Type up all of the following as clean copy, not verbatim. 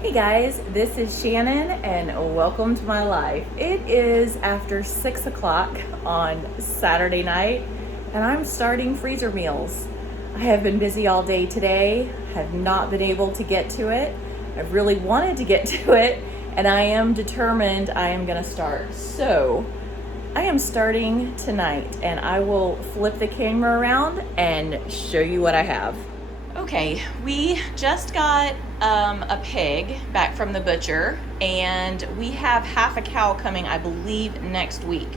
Hey guys, this is Shannon and welcome to my life. It is after 6 o'clock on Saturday night and I'm starting freezer meals. I have been busy all day today, have not been able to get to it. I've really wanted to get to it and I am determined I am going to start. So I am starting tonight and I will flip the camera around and show you what I have. Okay, we just got a pig back from the butcher and we have half a cow coming, I believe, next week.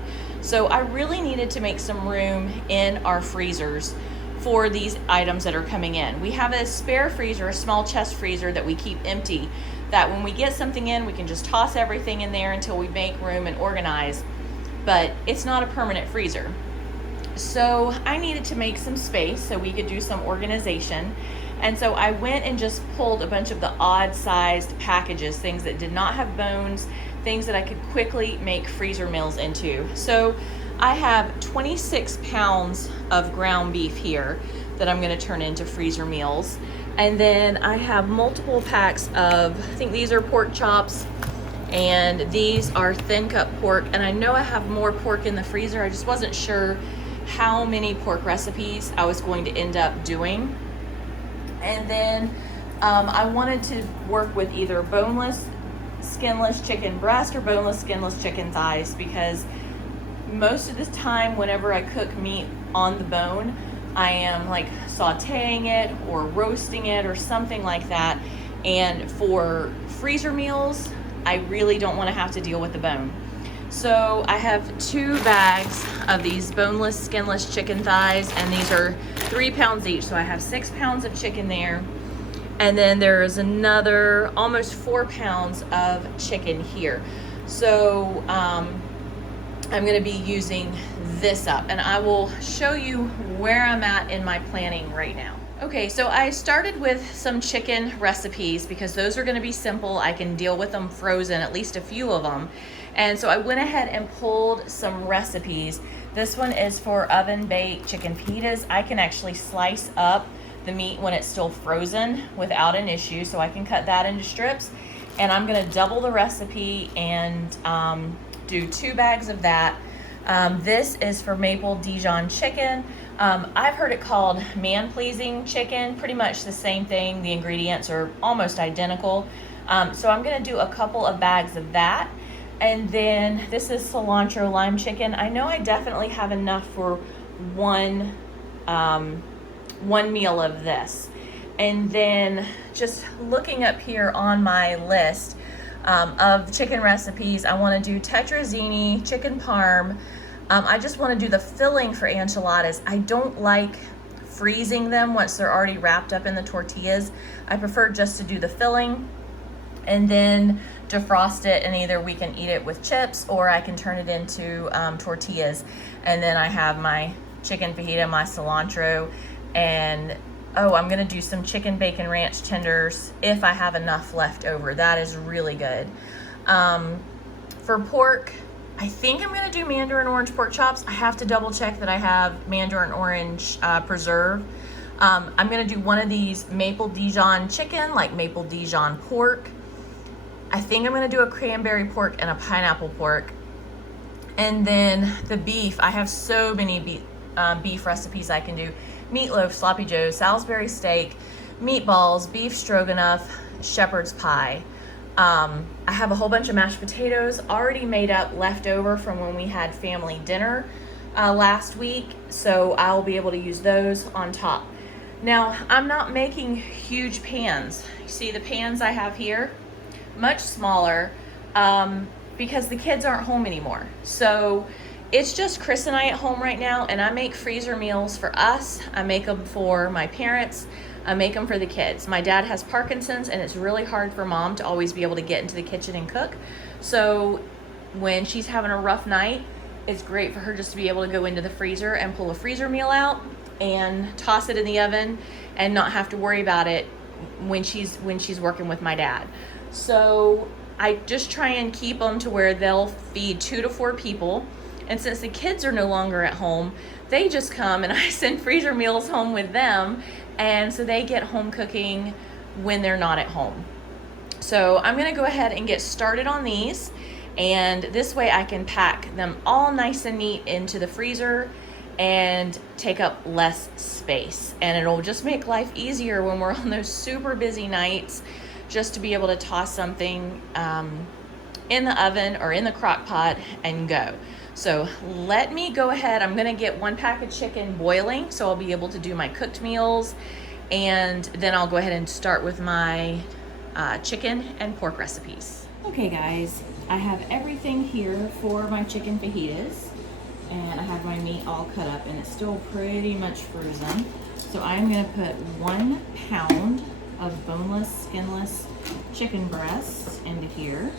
So I really needed to make some room in our freezers for these items that are coming in. We have a spare freezer, a small chest freezer that we keep empty, that when we get something in, we can just toss everything in there until we make room and organize, but it's not a permanent freezer. So I needed to make some space so we could do some organization. And so I went and just pulled a bunch of the odd sized packages, things that did not have bones, things that I could quickly make freezer meals into. So I have 26 pounds of ground beef here that I'm going to turn into freezer meals. And then I have multiple packs of, I think these are pork chops, and these are thin cut pork. And I know I have more pork in the freezer. I just wasn't sure how many pork recipes I was going to end up doing. And then I wanted to work with either boneless, skinless chicken breast or boneless, skinless chicken thighs, because most of the time whenever I cook meat on the bone, I am like sauteing it or roasting it or something like that. And for freezer meals, I really don't want to have to deal with the bone. So I have 2 bags of these boneless, skinless chicken thighs, and these are 3 pounds each. So I have 6 pounds of chicken there. And then there is another almost 4 pounds of chicken here. So I'm gonna be using this up, and I will show you where I'm at in my planning right now. Okay, so I started with some chicken recipes because those are gonna be simple. I can deal with them frozen, at least a few of them. And so I went ahead and pulled some recipes. This one is for oven baked chicken fajitas. I can actually slice up the meat when it's still frozen without an issue, so I can cut that into strips. And I'm gonna double the recipe and do 2 bags of that. This is for maple Dijon chicken. I've heard it called man-pleasing chicken, pretty much the same thing. The ingredients are almost identical. So I'm gonna do a couple of bags of that. And then this is cilantro lime chicken. I know I definitely have enough for one meal of this. And then just looking up here on my list of chicken recipes, I want to do Tetrazzini, chicken parm. I just want to do the filling for enchiladas. I don't like freezing them once they're already wrapped up in the tortillas. I prefer just to do the filling and then defrost it, and either we can eat it with chips or I can turn it into tortillas. And then I have my chicken fajita, my cilantro, and I'm gonna do some chicken bacon ranch tenders if I have enough left over. That is really good. For pork, I think I'm gonna do Mandarin orange pork chops. I have to double check that I have Mandarin orange preserve. I'm gonna do one of these maple Dijon chicken, like maple Dijon pork. I think I'm gonna do a cranberry pork and a pineapple pork. And then the beef, I have so many beef recipes I can do. Meatloaf, sloppy joe, Salisbury steak, meatballs, beef stroganoff, shepherd's pie. I have a whole bunch of mashed potatoes already made up, left over from when we had family dinner last week, so I'll be able to use those on top. Now, I'm not making huge pans. You see the pans I have here? Much smaller, because the kids aren't home anymore. So it's just Chris and I at home right now, and I make freezer meals for us. I make them for my parents. I make them for the kids. My dad has Parkinson's, and it's really hard for mom to always be able to get into the kitchen and cook. So when she's having a rough night, it's great for her just to be able to go into the freezer and pull a freezer meal out and toss it in the oven and not have to worry about it when she's working with my dad. So I just try and keep them to where they'll feed 2 to 4 people. And since the kids are no longer at home, they just come and I send freezer meals home with them. And so they get home cooking when they're not at home. So I'm gonna go ahead and get started on these, and this way I can pack them all nice and neat into the freezer and take up less space. And it'll just make life easier when we're on those super busy nights, just to be able to toss something in the oven or in the crock pot and go. So let me go ahead. I'm gonna get 1 pack of chicken boiling, so I'll be able to do my cooked meals, and then I'll go ahead and start with my chicken and pork recipes. Okay guys, I have everything here for my chicken fajitas, and I have my meat all cut up, and it's still pretty much frozen. So I'm gonna put 1 pound of boneless, skinless chicken breasts into here.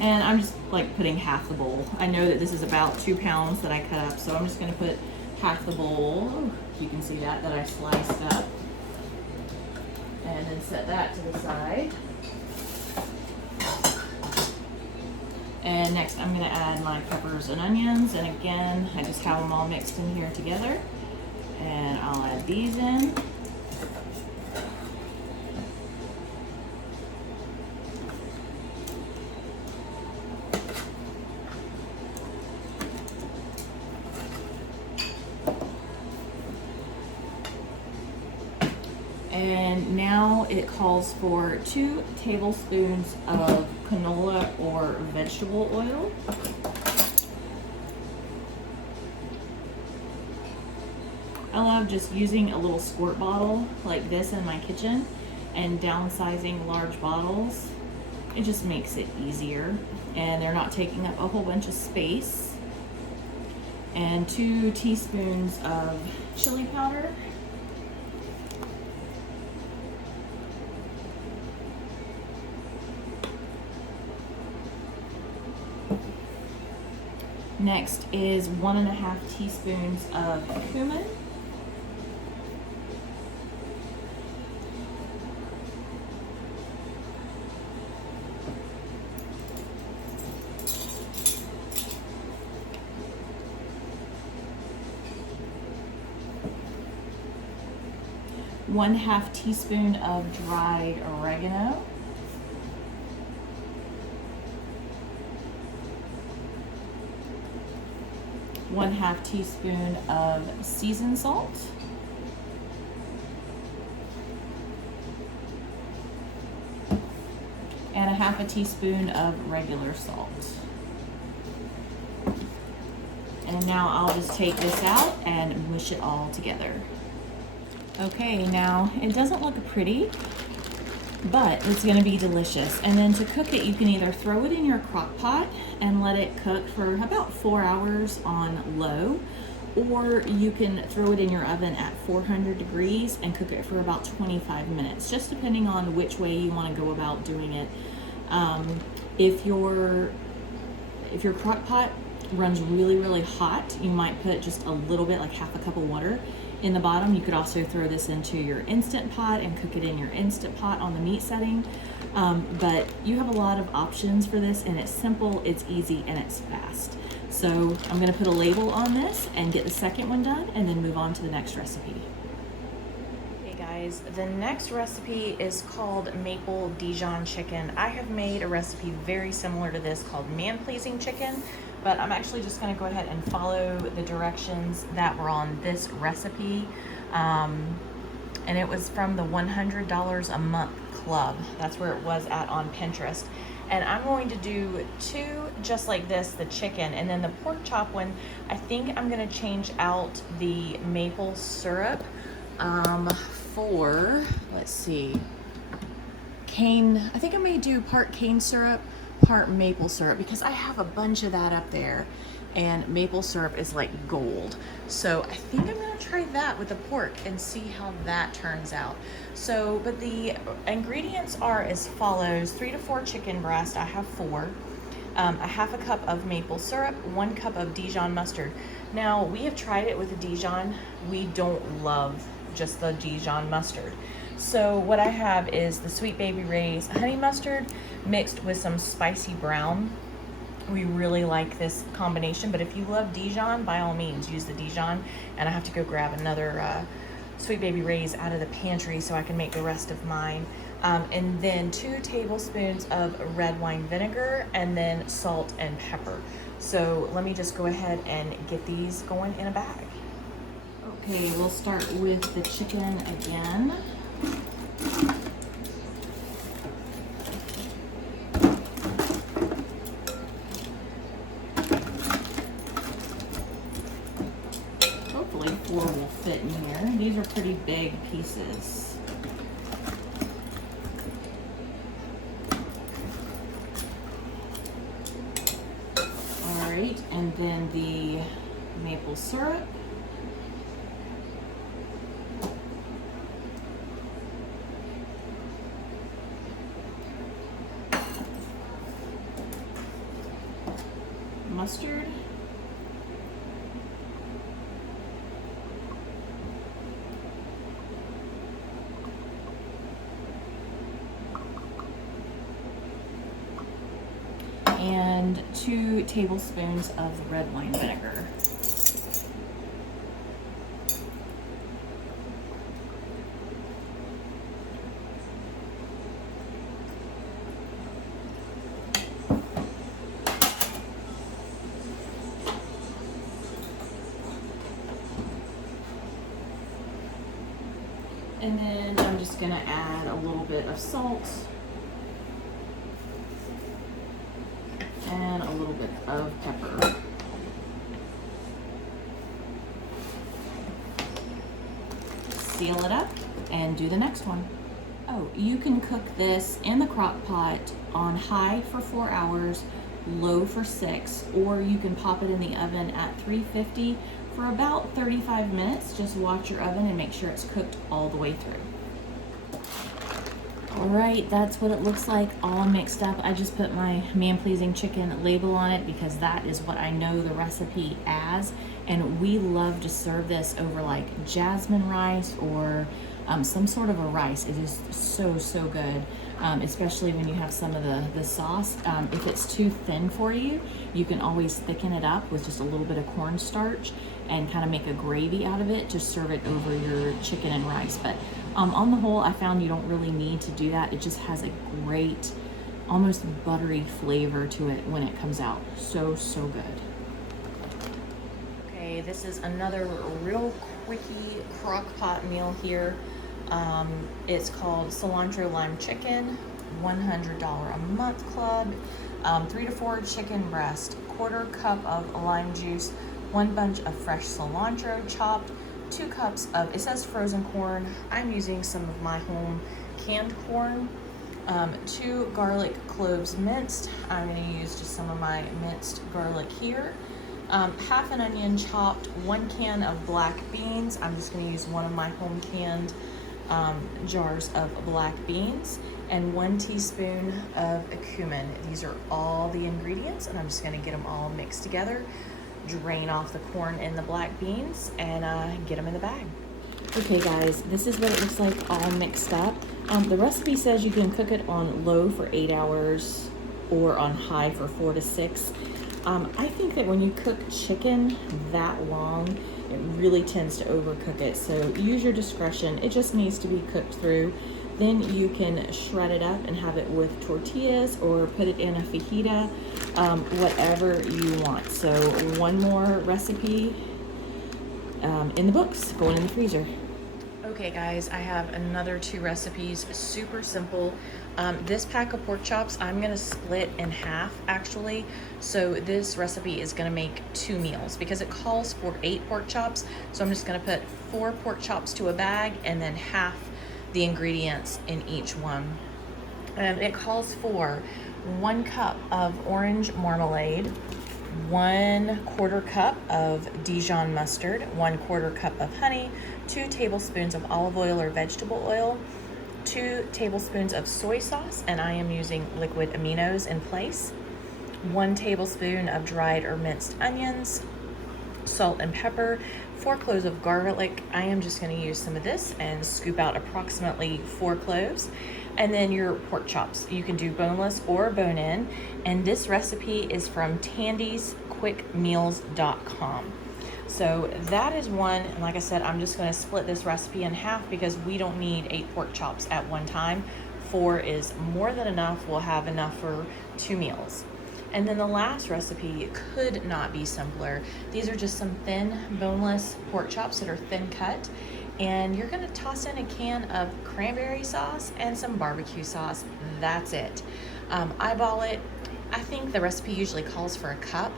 And I'm just like putting half the bowl. I know that this is about 2 pounds that I cut up, so I'm just gonna put half the bowl. You can see that I sliced up. And then set that to the side. And next I'm gonna add my peppers and onions. And again, I just have them all mixed in here together. And I'll add these in. And now it calls for 2 tablespoons of canola or vegetable oil. I love just using a little squirt bottle like this in my kitchen and downsizing large bottles. It just makes it easier, and they're not taking up a whole bunch of space. And 2 teaspoons of chili powder. Next is 1½ teaspoons of cumin. ½ teaspoon of dried oregano. 1/2 teaspoon of seasoned salt. And 1/2 teaspoon of regular salt. And now I'll just take this out and mush it all together. Okay, now it doesn't look pretty, but it's gonna be delicious. And then to cook it, you can either throw it in your crock pot and let it cook for about 4 hours on low, or you can throw it in your oven at 400 degrees and cook it for about 25 minutes, just depending on which way you wanna go about doing it. If your crock pot runs really, really hot, you might put just a little bit, like 1/2 cup of water in the bottom. You could also throw this into your Instant Pot and cook it in your Instant Pot on the meat setting. But you have a lot of options for this, and it's simple, it's easy, and it's fast. So I'm gonna put a label on this and get the second one done, and then move on to the next recipe. Hey guys, the next recipe is called Maple Dijon Chicken. I have made a recipe very similar to this called Man-Pleasing Chicken, but I'm actually just gonna go ahead and follow the directions that were on this recipe. And it was from the $100 a month club. That's where it was at on Pinterest. And I'm going to do 2 just like this, the chicken, and then the pork chop one, I think I'm gonna change out the maple syrup for, let's see, cane. I think I may do part cane syrup, part maple syrup, because I have a bunch of that up there, and maple syrup is like gold. So I think I'm gonna try that with the pork and see how that turns out. So, but the ingredients are as follows: 3 to 4 chicken breast. I have 4. 1/2 cup of maple syrup, 1 cup of Dijon mustard. Now, we have tried it with the Dijon. We don't love just the Dijon mustard. So what I have is the Sweet Baby Ray's honey mustard mixed with some spicy brown. We really like this combination, but if you love Dijon, by all means use the Dijon. And I have to go grab another Sweet Baby Ray's out of the pantry so I can make the rest of mine. and then 2 tablespoons of red wine vinegar, and then salt and pepper. So let me just go ahead and get these going in a bag. Okay, we'll start with the chicken again. Hopefully 4 will fit in here. These are pretty big pieces. Alright, and then the maple syrup. Mustard. And 2 tablespoons of the red wine vinegar. And then I'm just gonna add a little bit of salt and a little bit of pepper. Seal it up and do the next one. Oh, you can cook this in the crock pot on high for 4 hours, low for 6, or you can pop it in the oven at 350 for about 35 minutes. Just watch your oven and make sure it's cooked all the way through. All right, that's what it looks like all mixed up. I just put my man-pleasing chicken label on it because that is what I know the recipe as. And we love to serve this over like jasmine rice or some sort of a rice. It is so, so good, especially when you have some of the sauce. If it's too thin for you, you can always thicken it up with just a little bit of cornstarch and kind of make a gravy out of it to serve it over your chicken and rice. But on the whole, I found you don't really need to do that. It just has a great, almost buttery flavor to it when it comes out. So, so good. Okay, this is another real quickie crock pot meal here. It's called Cilantro Lime Chicken, $100 a month club, 3 to 4 chicken breast, 1/4 cup of lime juice, 1 bunch of fresh cilantro chopped, 2 cups of, it says frozen corn. I'm using some of my home canned corn, 2 garlic cloves minced. I'm going to use just some of my minced garlic here. Half an onion chopped, 1 can of black beans. I'm just going to use one of my home canned jars of black beans, and 1 teaspoon of cumin. These are all the ingredients, and I'm just going to get them all mixed together, drain off the corn and the black beans, and get them in the bag. Okay guys, this is what it looks like all mixed up. The recipe says you can cook it on low for 8 hours or on high for 4 to 6. I think that when you cook chicken that long, it really tends to overcook it. So use your discretion. It just needs to be cooked through. Then you can shred it up and have it with tortillas or put it in a fajita, whatever you want. So one more recipe in the books, going in the freezer. Okay guys, I have another 2 recipes, super simple. This pack of pork chops, I'm gonna split in half actually. So this recipe is gonna make 2 meals because it calls for 8 pork chops. So I'm just gonna put 4 pork chops to a bag and then half the ingredients in each one. It calls for 1 cup of orange marmalade, 1/4 cup of Dijon mustard, 1/4 cup of honey, 2 tablespoons of olive oil or vegetable oil, 2 tablespoons of soy sauce, and I am using liquid aminos in place, 1 tablespoon of dried or minced onions, salt and pepper, 4 cloves of garlic. I am just going to use some of this and scoop out approximately 4 cloves. And then your pork chops. You can do boneless or bone-in. And this recipe is from tandysquickmeals.com. So that is one, and like I said, I'm just going to split this recipe in half because we don't need 8 pork chops at one time. 4 is more than enough. We'll have enough for 2 meals. And then the last recipe could not be simpler. These are just some thin, boneless pork chops that are thin cut. And you're gonna toss in a can of cranberry sauce and some barbecue sauce. That's it. Eyeball it. I think the recipe usually calls for a cup,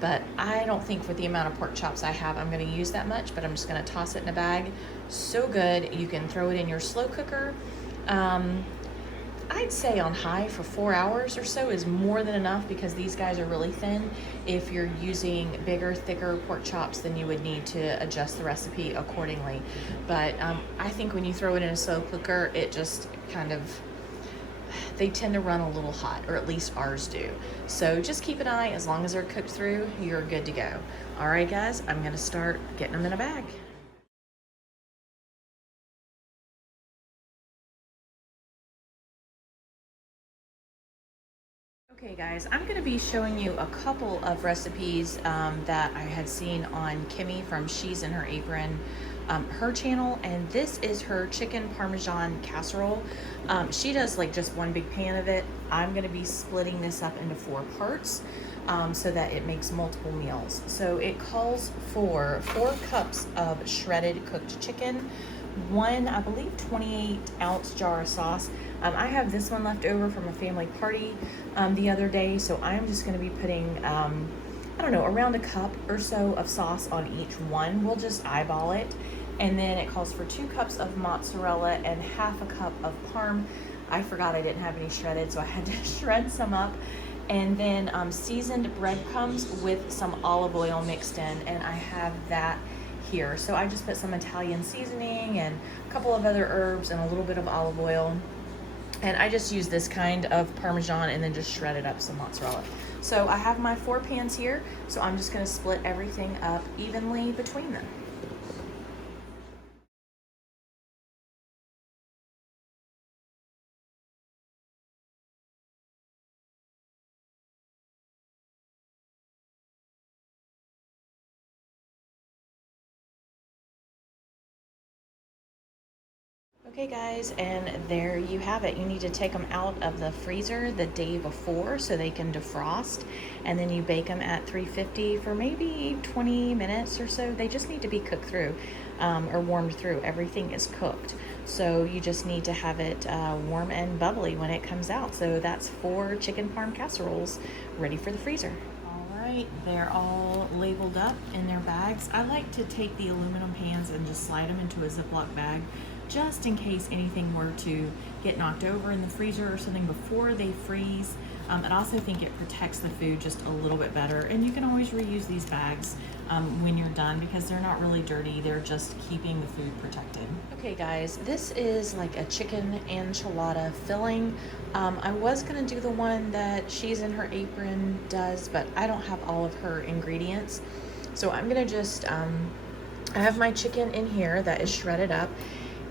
but I don't think for the amount of pork chops I have, I'm gonna use that much, but I'm just gonna toss it in a bag. So good. You can throw it in your slow cooker. I'd say on high for 4 hours or so is more than enough, because these guys are really thin. If you're using bigger, thicker pork chops, then you would need to adjust the recipe accordingly. But I think when you throw it in a slow cooker, it just kind of, they tend to run a little hot, or at least ours do. So just keep an eye. As long as they're cooked through, you're good to go. All right, guys, I'm gonna start getting them in a bag. Okay guys, I'm going to be showing you a couple of recipes that I had seen on Kimmy from She's in Her Apron, her channel, and this is her chicken Parmesan casserole. She does like just one big pan of it. I'm going to be splitting this up into 4 parts so that it makes multiple meals. So it calls for 4 cups of shredded cooked chicken, 1, I believe, 28-ounce jar of sauce. I have this one left over from a family party the other day, so I'm just going to be putting, I don't know, around a cup or so of sauce on each one. We'll just eyeball it. And then it calls for 2 cups of mozzarella and half a cup of parm. I forgot I didn't have any shredded, so I had to shred some up. And then seasoned breadcrumbs with some olive oil mixed in, and I have that here. So I just put some Italian seasoning and a couple of other herbs and a little bit of olive oil. And I just use this kind of Parmesan and then just shredded up some mozzarella. So I have my 4 pans here, so I'm just gonna split everything up evenly between them. Okay guys, and there you have it. You need to take them out of the freezer the day before so they can defrost, and then you bake them at 350 for maybe 20 minutes or so. They just need to be cooked through or warmed through. Everything is cooked, so you just need to have it warm and bubbly when it comes out. So that's 4 chicken parm casseroles ready for the freezer. Right, they're all labeled up in their bags. I like to take the aluminum pans and just slide them into a Ziploc bag, just in case anything were to get knocked over in the freezer or something before they freeze. I also think it protects the food just a little bit better, and you can always reuse these bags when you're done, because they're not really dirty. They're just keeping the food protected. Okay guys, this is like a chicken enchilada filling. I was gonna do the one that She's in Her Apron does, but I don't have all of her ingredients. So I'm gonna just, I have my chicken in here that is shredded up,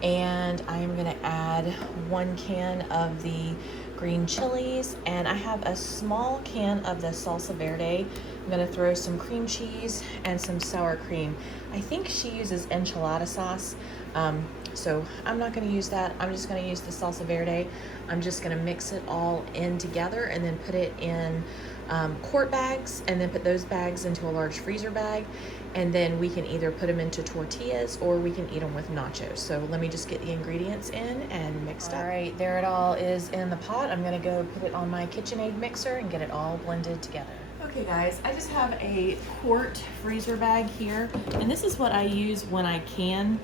and I'm gonna add 1 can of the green chilies, and I have a small can of the salsa verde. I'm gonna throw some cream cheese and some sour cream. I think she uses enchilada sauce, so I'm not gonna use that. I'm just gonna use the salsa verde. I'm just gonna mix it all in together and then put it in quart bags, and then put those bags into a large freezer bag, and then we can either put them into tortillas or we can eat them with nachos. So let me just get the ingredients in and mixed up. All right, there it all is in the pot. I'm gonna go put it on my KitchenAid mixer and get it all blended together. Okay guys, I just have a quart freezer bag here, and this is what I use when I can,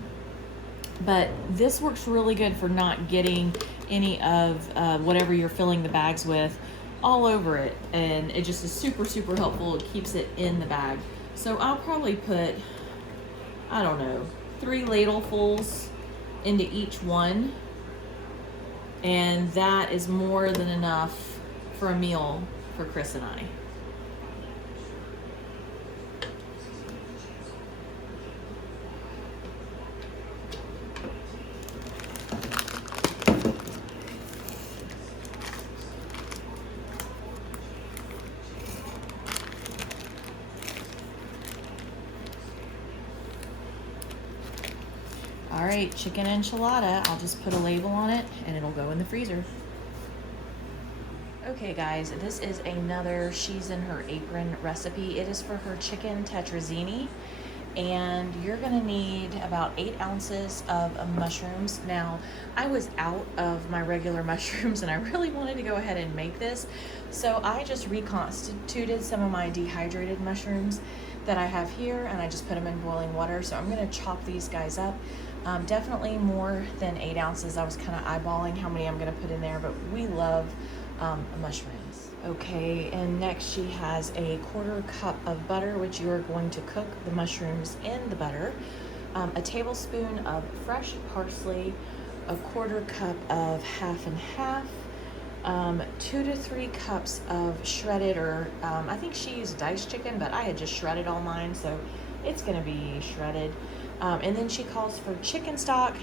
but this works really good for not getting any of whatever you're filling the bags with all over it, and it just is super, super helpful. It keeps it in the bag. So I'll probably put, I don't know, 3 ladlefuls into each one, and that is more than enough for a meal for Chris and I. All right, chicken enchilada. I'll just put a label on it and it'll go in the freezer. Okay guys, this is another She's in Her Apron recipe. It is for her chicken tetrazzini, and you're gonna need about 8 ounces of mushrooms. Now, I was out of my regular mushrooms and I really wanted to go ahead and make this, so I just reconstituted some of my dehydrated mushrooms that I have here, and I just put them in boiling water. So I'm gonna chop these guys up. Definitely more than 8 ounces. I was kind of eyeballing how many I'm gonna put in there, but we love mushrooms. Okay, and next she has a 1/4 cup of butter, which you are going to cook the mushrooms in the butter. A tablespoon of fresh parsley, a 1/4 cup of half and half, 2 to 3 cups of shredded, or I think she used diced chicken, but I had just shredded all mine, so it's gonna be shredded. And then she calls for chicken stock.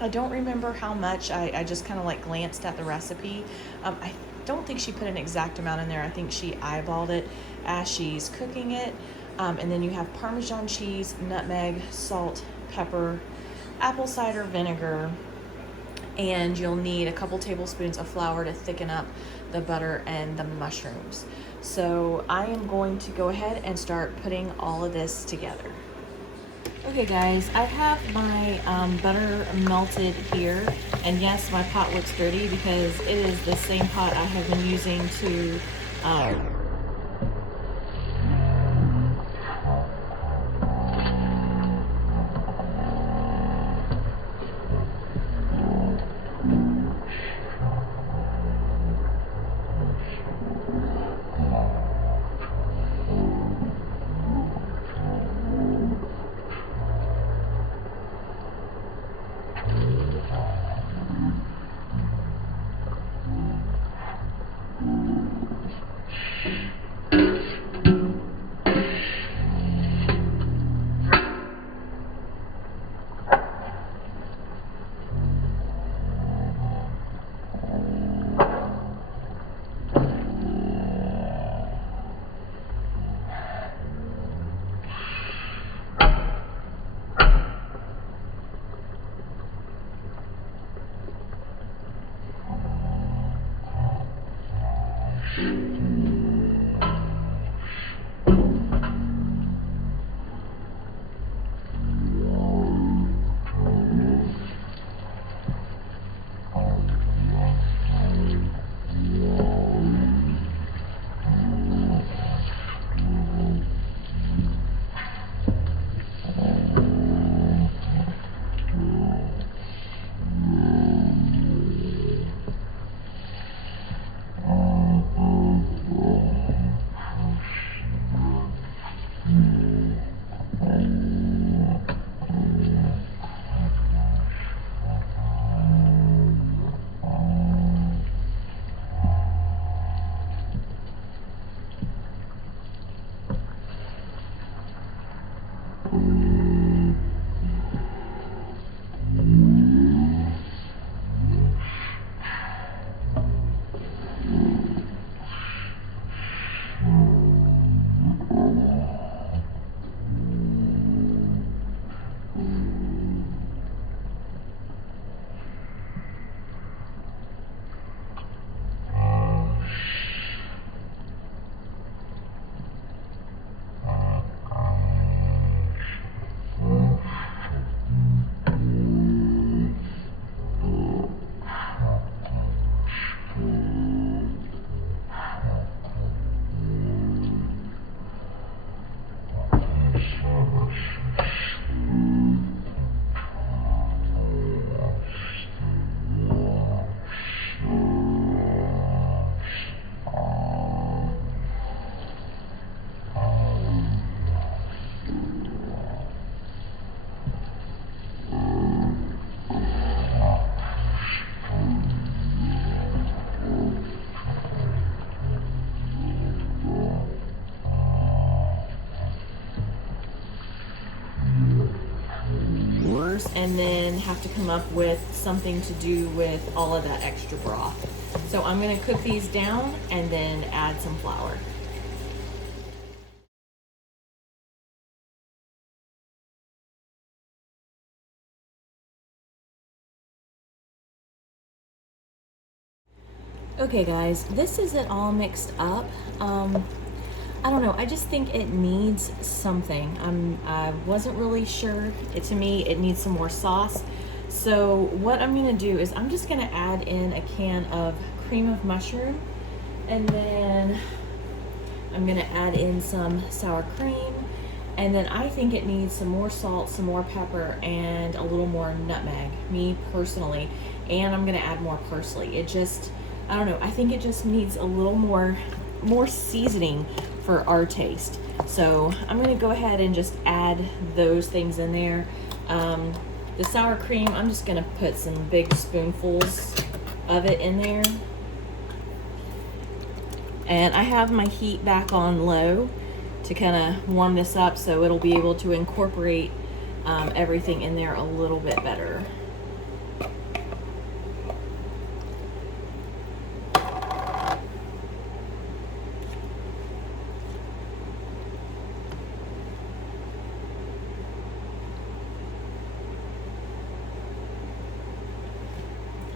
I don't remember how much. I just kind of like glanced at the recipe. I don't think she put an exact amount in there. I think she eyeballed it as she's cooking it. And then you have Parmesan cheese, nutmeg, salt, pepper, apple cider vinegar, and you'll need a couple tablespoons of flour to thicken up the butter and the mushrooms. So I am going to go ahead and start putting all of this together. Okay guys, I have my butter melted here, and yes, my pot looks dirty because it is the same pot I have been using to and then have to come up with something to do with all of that extra broth. So I'm going to cook these down and then add some flour. Okay guys, this isn't all mixed up. I don't know, I just think it needs something. I wasn't really sure. To me, it needs some more sauce. So what I'm gonna do is I'm just gonna add in a can of cream of mushroom, and then I'm gonna add in some sour cream, and then I think it needs some more salt, some more pepper, and a little more nutmeg, me personally, and I'm gonna add more parsley. It just, I don't know, I think it just needs a little more seasoning for our taste. So I'm gonna go ahead and just add those things in there. The sour cream, I'm just gonna put some big spoonfuls of it in there. And I have my heat back on low to kind of warm this up so it'll be able to incorporate everything in there a little bit better.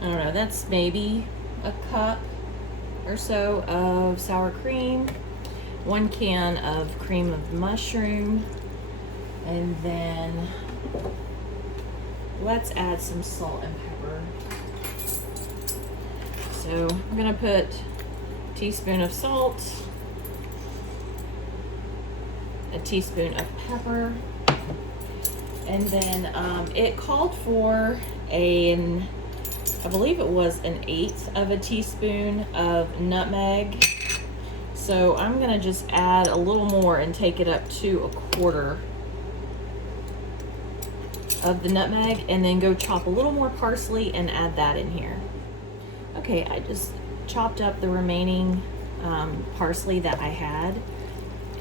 I don't know, that's maybe a cup or so of sour cream, 1 can of cream of mushroom, and then let's add some salt and pepper. So I'm gonna put a teaspoon of salt, a teaspoon of pepper, and then it called for I believe it was an 1/8 of a teaspoon of nutmeg. So I'm gonna just add a little more and take it up to 1/4 of the nutmeg, and then go chop a little more parsley and add that in here. Okay, I just chopped up the remaining parsley that I had,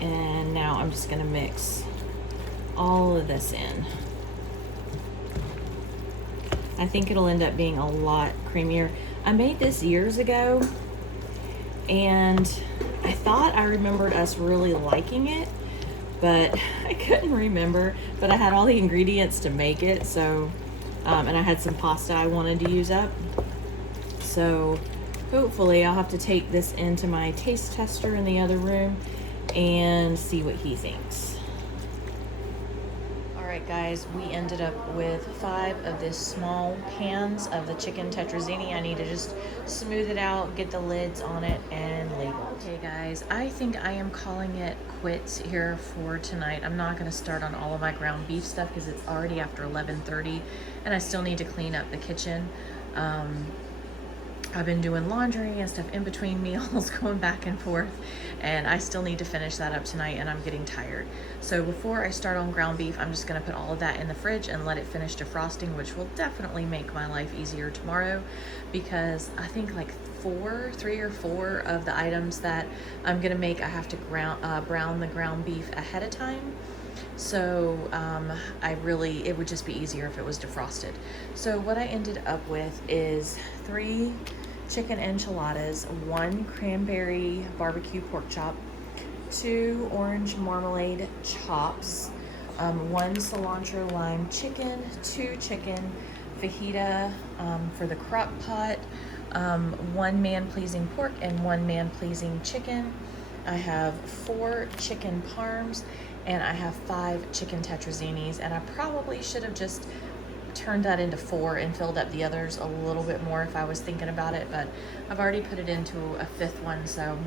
and now I'm just gonna mix all of this in. I think it'll end up being a lot creamier. I made this years ago, and I thought I remembered us really liking it, but I couldn't remember. But I had all the ingredients to make it, so, and I had some pasta I wanted to use up. So hopefully I'll have to take this into my taste tester in the other room and see what he thinks. Alright guys, we ended up with 5 of these small cans of the chicken tetrazzini. I need to just smooth it out, get the lids on it, and label. Okay guys, I think I am calling it quits here for tonight. I'm not going to start on all of my ground beef stuff because it's already after 11:30 and I still need to clean up the kitchen. I've been doing laundry and stuff in between meals, going back and forth, and I still need to finish that up tonight, and I'm getting tired. So before I start on ground beef, I'm just gonna put all of that in the fridge and let it finish defrosting, which will definitely make my life easier tomorrow, because I think like 3 or 4 of the items that I'm gonna make, I have to brown the ground beef ahead of time. So it would just be easier if it was defrosted. So what I ended up with is 3 chicken enchiladas, 1 cranberry barbecue pork chop, 2 orange marmalade chops, 1 cilantro lime chicken, 2 chicken fajita for the crock pot, 1 man-pleasing pork and 1 man-pleasing chicken. I have 4 chicken parms, and I have 5 chicken tetrazzinis, and I probably should have just turned that into 4 and filled up the others a little bit more if I was thinking about it, but I've already put it into a 5th one, so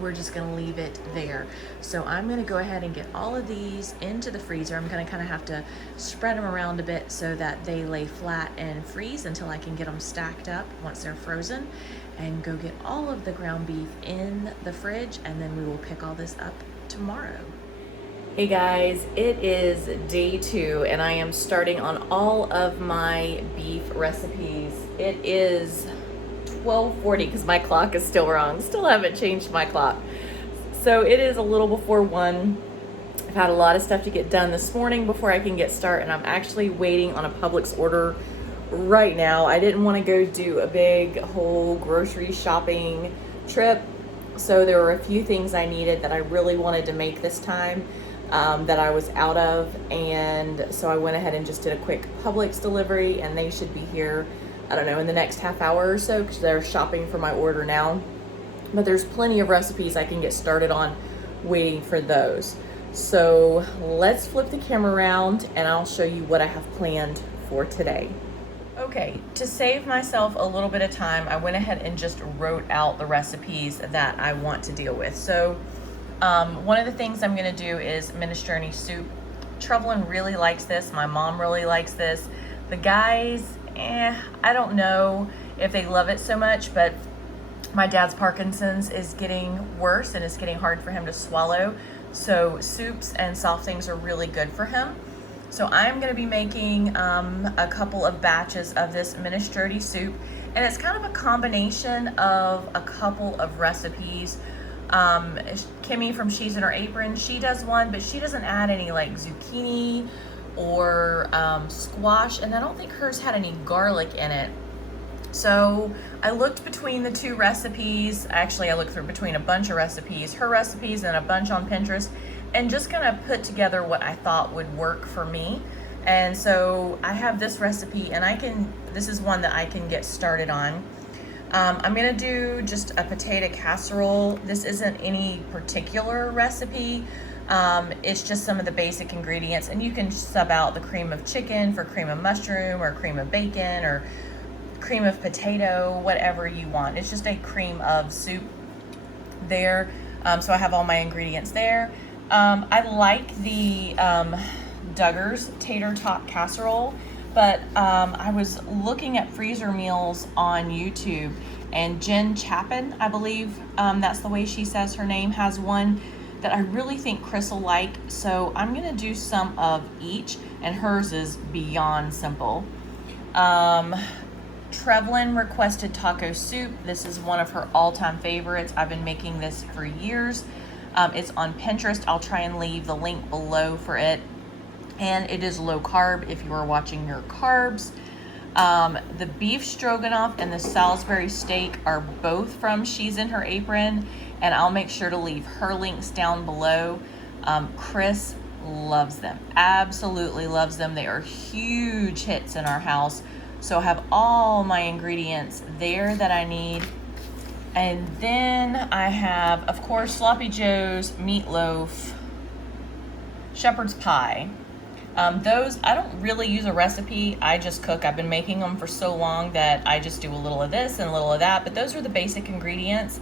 we're just gonna leave it there. So I'm gonna go ahead and get all of these into the freezer. I'm gonna kind of have to spread them around a bit so that they lay flat and freeze until I can get them stacked up once they're frozen, and go get all of the ground beef in the fridge, and then we will pick all this up tomorrow. Hey guys, it is day 2 and I am starting on all of my beef recipes. It is 12:40 because my clock is still wrong. Still haven't changed my clock. So it is a little before 1. I've had a lot of stuff to get done this morning before I can get started, and I'm actually waiting on a Publix order right now. I didn't want to go do a big whole grocery shopping trip, so there were a few things I needed that I really wanted to make this time that I was out of, and so I went ahead and just did a quick Publix delivery, and they should be here I don't know, in the next half hour or so, because they're shopping for my order now. But there's plenty of recipes I can get started on waiting for those. So let's flip the camera around and I'll show you what I have planned for today. Okay, to save myself a little bit of time, I went ahead and just wrote out the recipes that I want to deal with. So one of the things I'm gonna do is minestrone soup. Trevelyan really likes this, my mom really likes this. The guys, I don't know if they love it so much, but my dad's Parkinson's is getting worse and it's getting hard for him to swallow. So soups and soft things are really good for him. So I'm gonna be making a couple of batches of this minestrone soup. And it's kind of a combination of a couple of recipes. Kimmy from She's in Her Apron, she does one, but she doesn't add any like zucchini or squash. And I don't think hers had any garlic in it. So I looked between the two recipes. Actually, I looked through between a bunch of recipes, her recipes and a bunch on Pinterest, and just kind of put together what I thought would work for me. And so I have this recipe and this is one that I can get started on. I'm gonna do just a potato casserole. This isn't any particular recipe. It's just some of the basic ingredients, and you can sub out the cream of chicken for cream of mushroom or cream of bacon or cream of potato, whatever you want. It's just a cream of soup there. So I have all my ingredients there. I like the Duggar's Tater Tot Casserole, but I was looking at freezer meals on YouTube, and Jen Chapin, I believe that's the way she says her name, has one that I really think Chris will like. So I'm gonna do some of each, and hers is beyond simple. Trevelyan requested taco soup. This is one of her all-time favorites. I've been making this for years. It's on Pinterest. I'll try and leave the link below for it. And it is low carb if you are watching your carbs. The beef stroganoff and the Salisbury steak are both from She's in Her Apron, and I'll make sure to leave her links down below. Chris loves them, absolutely loves them. They are huge hits in our house. So I have all my ingredients there that I need. And then I have, of course, Sloppy Joe's, Meatloaf, Shepherd's pie. Those, I don't really use a recipe. I just cook. I've been making them for so long that I just do a little of this and a little of that. But those are the basic ingredients.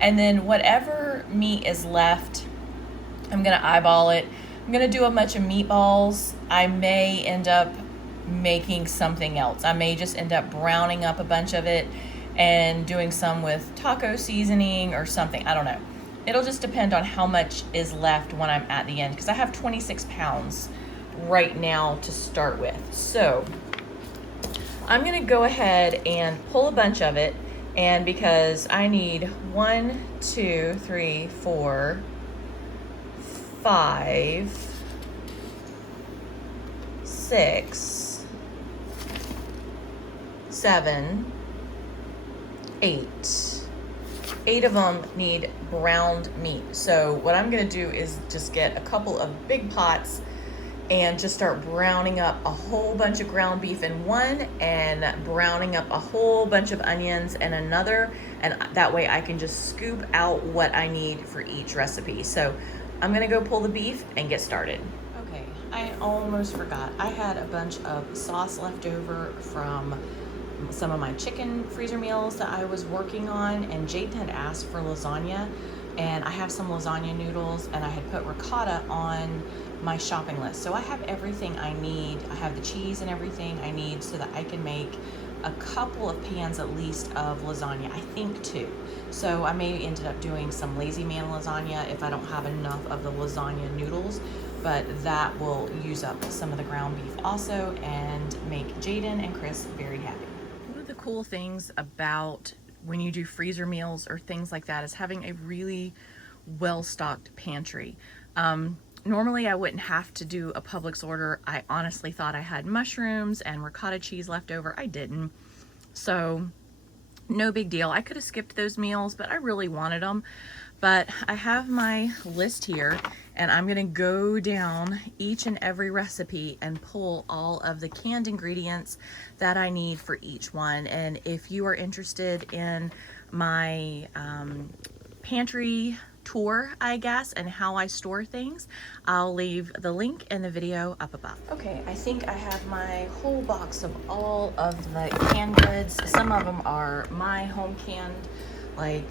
And then whatever meat is left, I'm going to eyeball it. I'm going to do a bunch of meatballs. I may end up making something else. I may just end up browning up a bunch of it and doing some with taco seasoning or something. I don't know. It'll just depend on how much is left when I'm at the end, because I have 26 pounds right now to start with. So I'm gonna go ahead and pull a bunch of it, and because I need 1, 2, 3, 4, 5, 6, 7, 8. 8 of them need browned meat. So what I'm gonna do is just get a couple of big pots and just start browning up a whole bunch of ground beef in one, and browning up a whole bunch of onions in another, and that way I can just scoop out what I need for each recipe. So I'm gonna go pull the beef and get started. Okay, I almost forgot. I had a bunch of sauce left over from some of my chicken freezer meals that I was working on, and Jaden had asked for lasagna, and I have some lasagna noodles, and I had put ricotta on my shopping list. So I have everything I need. I have the cheese and everything I need so that I can make a couple of pans at least of lasagna, I think 2. So I may end up doing some lazy man lasagna if I don't have enough of the lasagna noodles, but that will use up some of the ground beef also and make Jaden and Chris very happy. One of the cool things about when you do freezer meals or things like that is having a really well-stocked pantry. Normally I wouldn't have to do a Publix order. I honestly thought I had mushrooms and ricotta cheese left over. I didn't. So No big deal. I could have skipped those meals, but I really wanted them. But I have my list here, and I'm gonna go down each and every recipe and pull all of the canned ingredients that I need for each one. And if you are interested in my pantry tour, I guess, and how I store things, I'll leave the link in the video up above. Okay, I think I have my whole box of all of the canned goods. Some of them are my home canned, like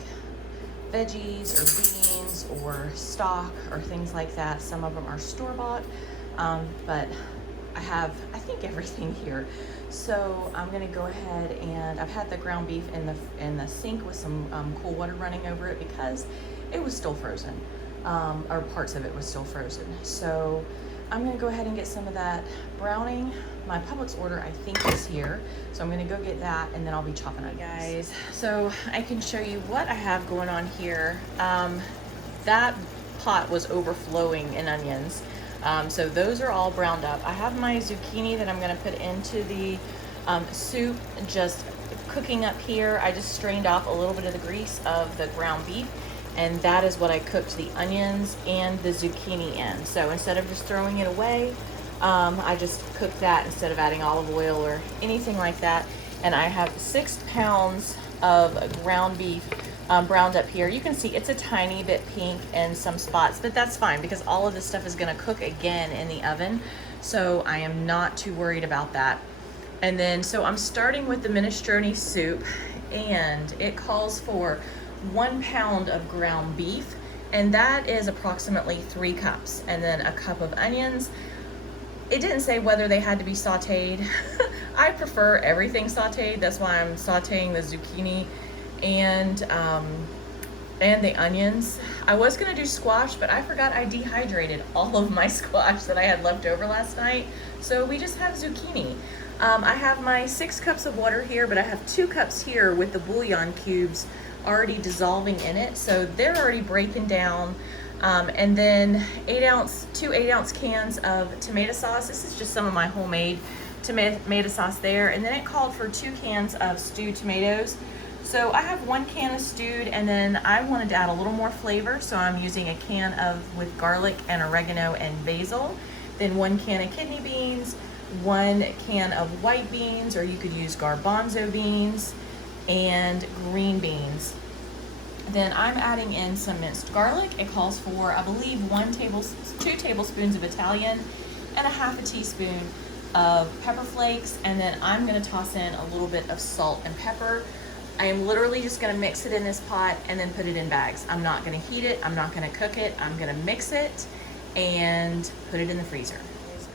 veggies or beans or stock or things like that. Some of them are store-bought, but I have, I think, everything here. So I'm gonna go ahead, and I've had the ground beef in the sink with some cool water running over it because it was still frozen, or parts of it was still frozen. So I'm gonna go ahead and get some of that browning. My Publix order, I think, is here. So I'm gonna go get that, and then I'll be chopping onions. Guys, so I can show you what I have going on here. That pot was overflowing in onions. So those are all browned up. I have my zucchini that I'm gonna put into the soup, just cooking up here. I just strained off a little bit of the grease of the ground beef, and that is what I cooked the onions and the zucchini in. So instead of just throwing it away, I just cooked that instead of adding olive oil or anything like that. And I have 6 pounds of ground beef browned up here. You can see it's a tiny bit pink in some spots, but that's fine because all of this stuff is gonna cook again in the oven. So I am not too worried about that. And then, so I'm starting with the minestrone soup, and it calls for 1 pound of ground beef, and that is approximately 3 cups, and then a cup of onions. It didn't say whether they had to be sauteed. I prefer everything sauteed. That's why I'm sauteing the zucchini and the onions. I was gonna do squash, but I forgot I dehydrated all of my squash that I had left over last night. So we just have zucchini. I have my 6 cups of water here, but I have 2 cups here with the bouillon cubes already dissolving in it. So they're already breaking down. And then 2 8-ounce cans of tomato sauce. This is just some of my homemade tomato sauce there. And then it called for 2 cans of stewed tomatoes. So I have 1 can of stewed, and then I wanted to add a little more flavor, so I'm using a can with garlic and oregano and basil. Then 1 can of kidney beans, 1 can of white beans, or you could use garbanzo beans, and green beans. Then I'm adding in some minced garlic. It calls for, I believe, 2 tablespoons of Italian and a half a teaspoon of pepper flakes. And then I'm gonna toss in a little bit of salt and pepper. I am literally just gonna mix it in this pot and then put it in bags. I'm not gonna heat it, I'm not gonna cook it, I'm gonna mix it and put it in the freezer.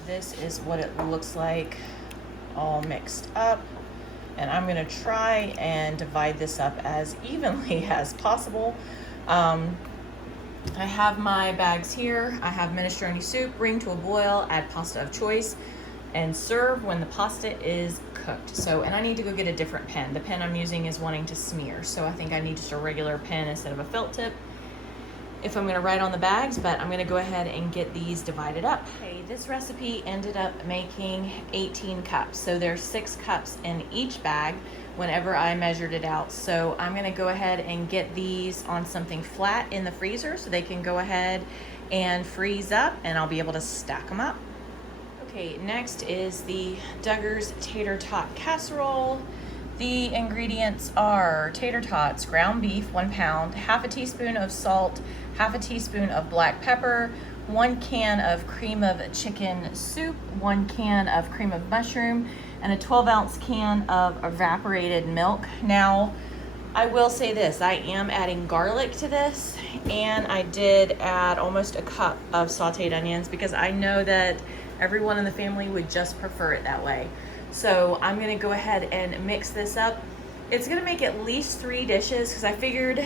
This is what it looks like all mixed up. And I'm gonna try and divide this up as evenly as possible. I have my bags here. I have minestrone soup, bring to a boil, add pasta of choice, and serve when the pasta is cooked. So, and I need to go get a different pen. The pen I'm using is wanting to smear, so I think I need just a regular pen instead of a felt tip if I'm gonna write on the bags, but I'm gonna go ahead and get these divided up. Okay, this recipe ended up making 18 cups. So there's 6 cups in each bag whenever I measured it out. So I'm gonna go ahead and get these on something flat in the freezer so they can go ahead and freeze up, and I'll be able to stack them up. Okay, next is the Duggar's Tater Tot Casserole. The ingredients are tater tots, ground beef, 1 pound, half a teaspoon of salt, half a teaspoon of black pepper, 1 can of cream of chicken soup, 1 can of cream of mushroom, and a 12-ounce can of evaporated milk. Now, I will say this, I am adding garlic to this, and I did add almost a cup of sauteed onions because I know that everyone in the family would just prefer it that way. So I'm gonna go ahead and mix this up. It's gonna make at least 3 dishes because I figured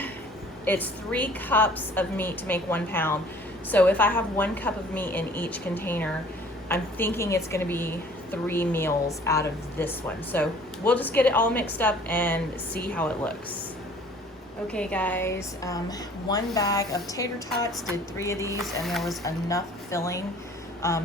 it's 3 cups of meat to make 1 pound. So if I have 1 cup of meat in each container, I'm thinking it's gonna be 3 meals out of this one. So we'll just get it all mixed up and see how it looks. Okay guys, 1 bag of tater tots, did 3 of these, and there was enough filling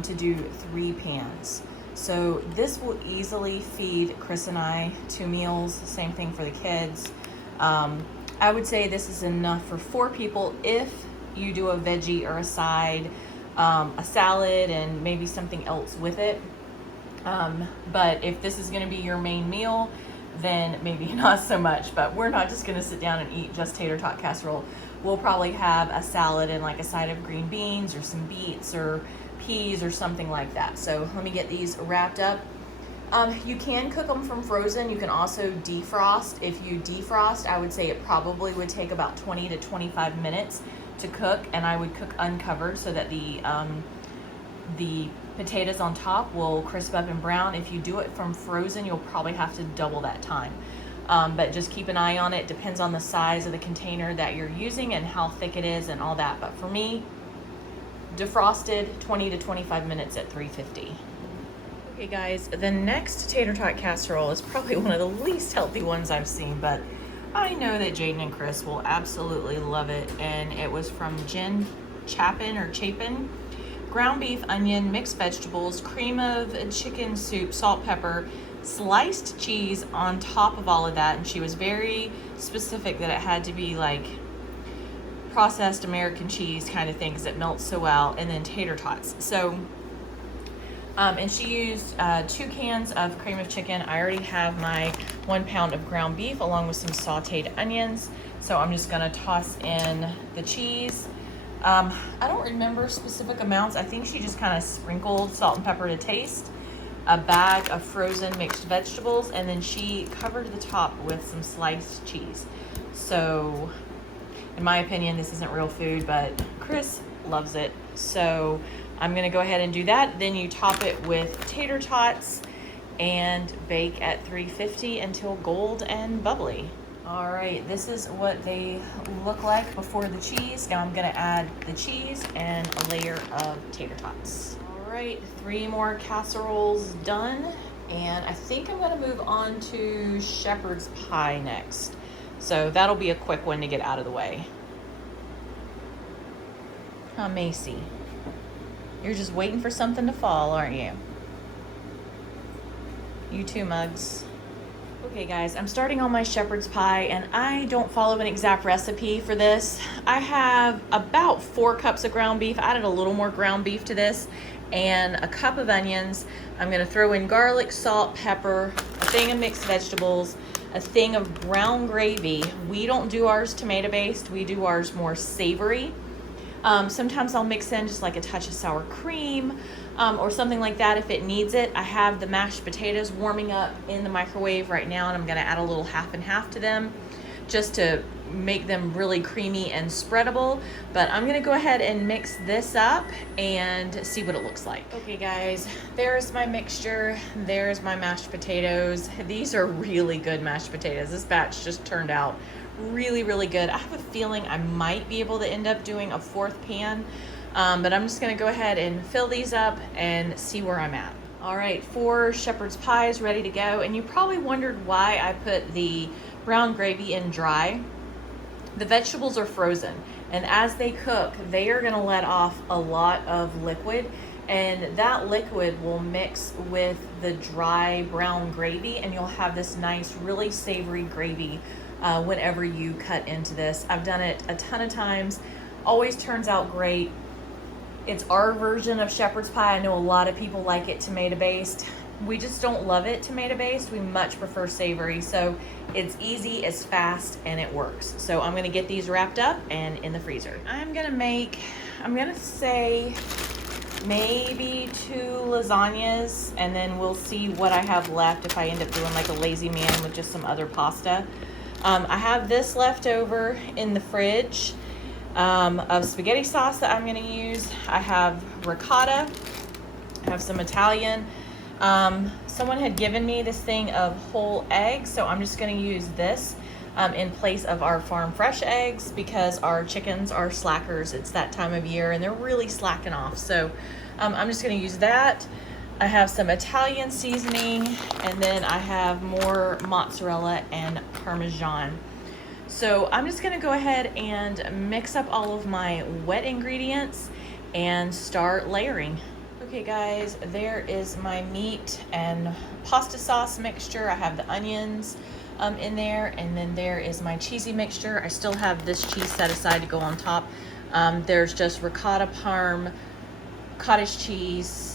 to do 3 pans. So this will easily feed Chris and I 2 meals, same thing for the kids. I would say this is enough for 4 people if you do a veggie or a side, a salad and maybe something else with it. But if this is going to be your main meal, then maybe not so much. But we're not just going to sit down and eat just tater tot casserole. We'll probably have a salad and like a side of green beans or some beets or peas or something like that. So let me get these wrapped up. You can cook them from frozen. You can also defrost. If you defrost, I would say it probably would take about 20 to 25 minutes to cook, and I would cook uncovered so that the potatoes on top will crisp up and brown. If you do it from frozen, you'll probably have to double that time. But just keep an eye on it. Depends on the size of the container that you're using and how thick it is and all that. But for me, defrosted, 20 to 25 minutes at 350. Okay guys, the next tater tot casserole is probably one of the least healthy ones I've seen, but I know that Jaden and Chris will absolutely love it. And it was from Chapin. Ground beef, onion, mixed vegetables, cream of chicken soup, salt, pepper, sliced cheese on top of all of that. And she was very specific that it had to be like processed American cheese kind of thing because it melts so well. And then tater tots. So, and she used 2 cans of cream of chicken. I already have my 1 pound of ground beef along with some sauteed onions. So I'm just gonna toss in the cheese. I don't remember specific amounts. I think she just kind of sprinkled salt and pepper to taste, a bag of frozen mixed vegetables, and then she covered the top with some sliced cheese. So in my opinion, this isn't real food, but Chris loves it. So I'm gonna go ahead and do that. Then you top it with tater tots and bake at 350 until gold and bubbly. All right, this is what they look like before the cheese. Now I'm gonna add the cheese and a layer of tater tots. All right, 3 more casseroles done. And I think I'm gonna move on to shepherd's pie next. So that'll be a quick one to get out of the way. Huh, Macy? You're just waiting for something to fall, aren't you? You too, Mugs. Okay guys, I'm starting on my shepherd's pie and I don't follow an exact recipe for this. I have about 4 cups of ground beef. I added a little more ground beef to this and a cup of onions. I'm gonna throw in garlic, salt, pepper, a thing of mixed vegetables, a thing of brown gravy. We don't do ours tomato based, we do ours more savory. Sometimes I'll mix in just like a touch of sour cream or something like that if it needs it. I have the mashed potatoes warming up in the microwave right now, and I'm gonna add a little half and half to them just to make them really creamy and spreadable. But I'm gonna go ahead and mix this up and see what it looks like. Okay guys, there's my mixture. There's my mashed potatoes. These are really good mashed potatoes. This batch just turned out really, really good. I have a feeling I might be able to end up doing a 4th pan, but I'm just gonna go ahead and fill these up and see where I'm at. All right, 4 shepherd's pies ready to go. And you probably wondered why I put the brown gravy in dry. The vegetables are frozen, and as they cook, they are gonna let off a lot of liquid, and that liquid will mix with the dry brown gravy, and you'll have this nice, really savory gravy whenever you cut into this. I've done it a ton of times, always turns out great. It's our version of shepherd's pie. I know a lot of people like it tomato based. We just don't love it tomato based. We much prefer savory. So it's easy, it's fast, and it works. So I'm gonna get these wrapped up and in the freezer. I'm gonna say maybe 2 lasagnas, and then we'll see what I have left if I end up doing like a lazy man with just some other pasta. I have this left over in the fridge of spaghetti sauce that I'm going to use. I have ricotta. I have some Italian. Someone had given me this thing of whole eggs, so I'm just going to use this in place of our farm fresh eggs because our chickens are slackers. It's that time of year and they're really slacking off. So I'm just going to use that. I have some Italian seasoning, and then I have more mozzarella and Parmesan. So I'm just gonna go ahead and mix up all of my wet ingredients and start layering. Okay guys, there is my meat and pasta sauce mixture. I have the onions, in there. And then there is my cheesy mixture. I still have this cheese set aside to go on top. There's just ricotta parm, cottage cheese.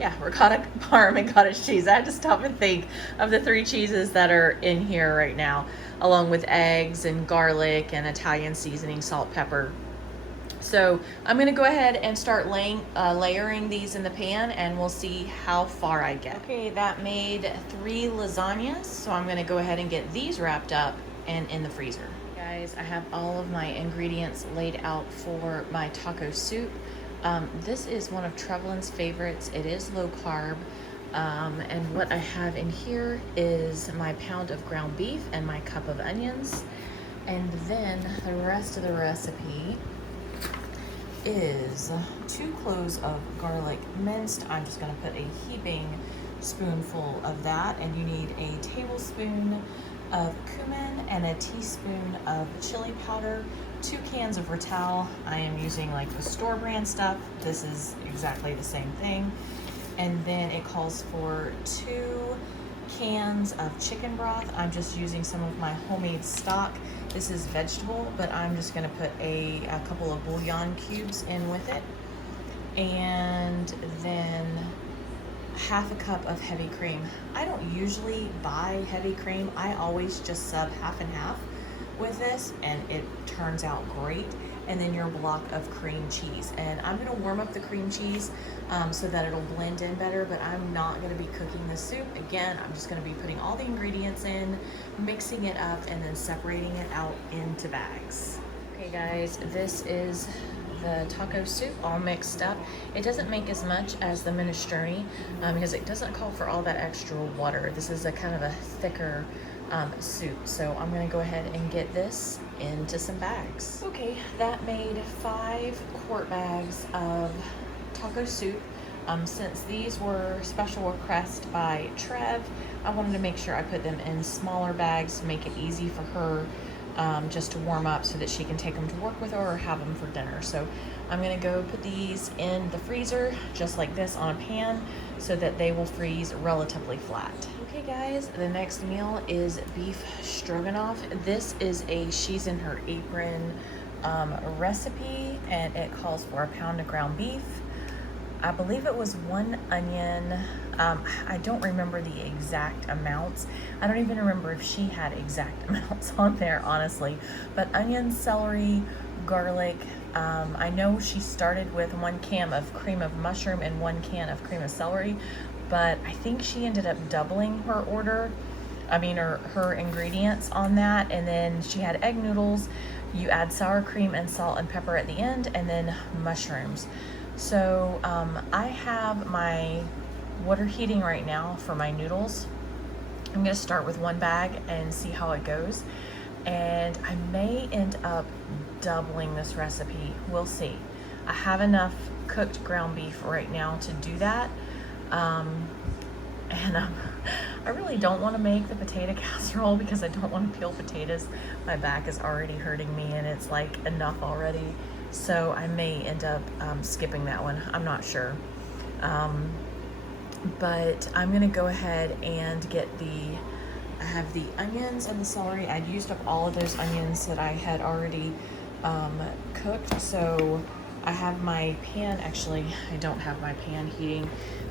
Yeah, ricotta parm and cottage cheese. I had to stop and think of the 3 cheeses that are in here right now, along with eggs and garlic and Italian seasoning, salt, pepper. So I'm gonna go ahead and start layering these in the pan, and we'll see how far I get. Okay, that made 3 lasagnas, so I'm gonna go ahead and get these wrapped up and in the freezer. Guys, I have all of my ingredients laid out for my taco soup. This is one of Trevelyan's favorites. It is low carb. And what I have in here is my pound of ground beef and my cup of onions. And then the rest of the recipe is 2 cloves of garlic minced. I'm just gonna put a heaping spoonful of that, and you need a tablespoon of cumin and a teaspoon of chili powder, 2 cans of Rotel. I am using like the store brand stuff. This is exactly the same thing. And then it calls for 2 cans of chicken broth. I'm just using some of my homemade stock. This is vegetable, but I'm just gonna put a couple of bouillon cubes in with it. And then half a cup of heavy cream. I don't usually buy heavy cream. I always just sub half and half with this, and it turns out great. And then your block of cream cheese. And I'm gonna warm up the cream cheese so that it'll blend in better, but I'm not gonna be cooking the soup. Again, I'm just gonna be putting all the ingredients in, mixing it up, and then separating it out into bags. Okay guys, this is the taco soup all mixed up. It doesn't make as much as the minestrone because it doesn't call for all that extra water. This is a kind of a thicker soup. So I'm gonna go ahead and get this into some bags. Okay, that made 5 quart bags of taco soup. Since these were special request by Trev, I wanted to make sure I put them in smaller bags to make it easy for her just to warm up so that she can take them to work with her or have them for dinner. So I'm gonna go put these in the freezer just like this on a pan so that they will freeze relatively flat. Okay guys, the next meal is beef stroganoff. This is a she's in her apron recipe, and it calls for a pound of ground beef. I believe it was 1 onion. I don't remember the exact amounts. I don't even remember if she had exact amounts on there, honestly. But onion, celery, garlic. I know she started with 1 can of cream of mushroom and 1 can of cream of celery, but I think she ended up doubling her order. I mean, her ingredients on that. And then she had egg noodles. You add sour cream and salt and pepper at the end, and then mushrooms. So I have my water heating right now for my noodles. I'm gonna start with 1 bag and see how it goes. And I may end up doubling this recipe. We'll see. I have enough cooked ground beef right now to do that. I really don't want to make the potato casserole because I don't want to peel potatoes. My back is already hurting me, and it's like enough already. So I may end up skipping that one. I'm not sure. But I'm gonna go ahead and get I have the onions and the celery. I'd used up all of those onions that I had already cooked. So I have my pan. Actually, I don't have my pan heating.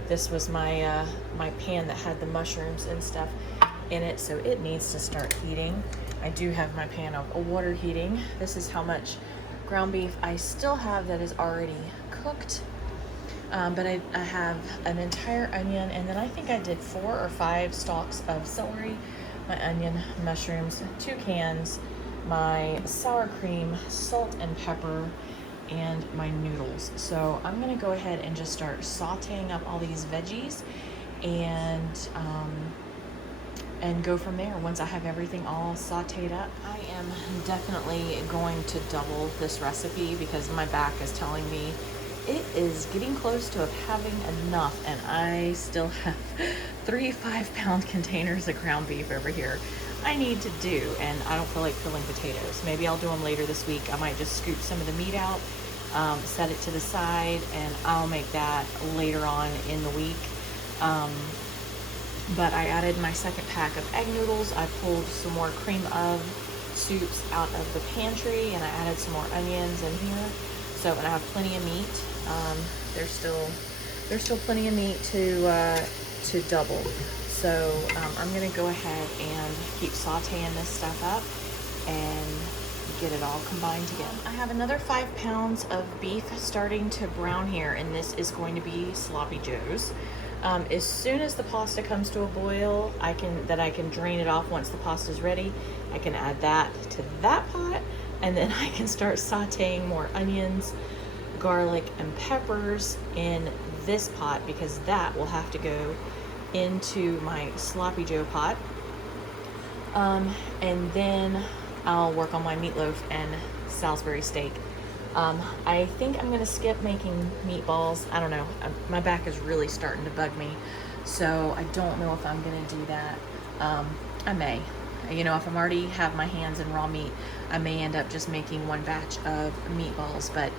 This was my my pan that had the mushrooms and stuff in it, so it needs to start heating. I do have my pan of water heating. This is how much ground beef I still have that is already cooked. But I have an entire onion, and then I think I did 4 or 5 stalks of celery, my onion, mushrooms, 2 cans, my sour cream, salt and pepper, and my noodles. So I'm gonna go ahead and just start sauteing up all these veggies and go from there once I have everything all sauteed up. I am definitely going to double this recipe because my back is telling me it is getting close to having enough, and I still have 3 5-pound containers of ground beef over here I need to do, and I don't feel like peeling potatoes. Maybe I'll do them later this week. I might just scoop some of the meat out, set it to the side, and I'll make that later on in the week. but I added my second pack of egg noodles. I pulled some more cream of soups out of the pantry, and I added some more onions in here. So, and I have plenty of meat. There's still plenty of meat to double. So I'm gonna go ahead and keep sauteing this stuff up and get it all combined together. I have another 5 pounds of beef starting to brown here, and this is going to be Sloppy Joe's. As soon as the pasta comes to a boil, I can drain it off once the pasta is ready. I can add that to that pot, and then I can start sauteing more onions, garlic, and peppers in this pot, because that will have to go into my Sloppy Joe pot. And then I'll work on my meatloaf and Salisbury steak. I think I'm gonna skip making meatballs. I don't know, my back is really starting to bug me, so I don't know if I'm gonna do that. I may, you know, if I'm already have my hands in raw meat, I may end up just making one batch of meatballs, but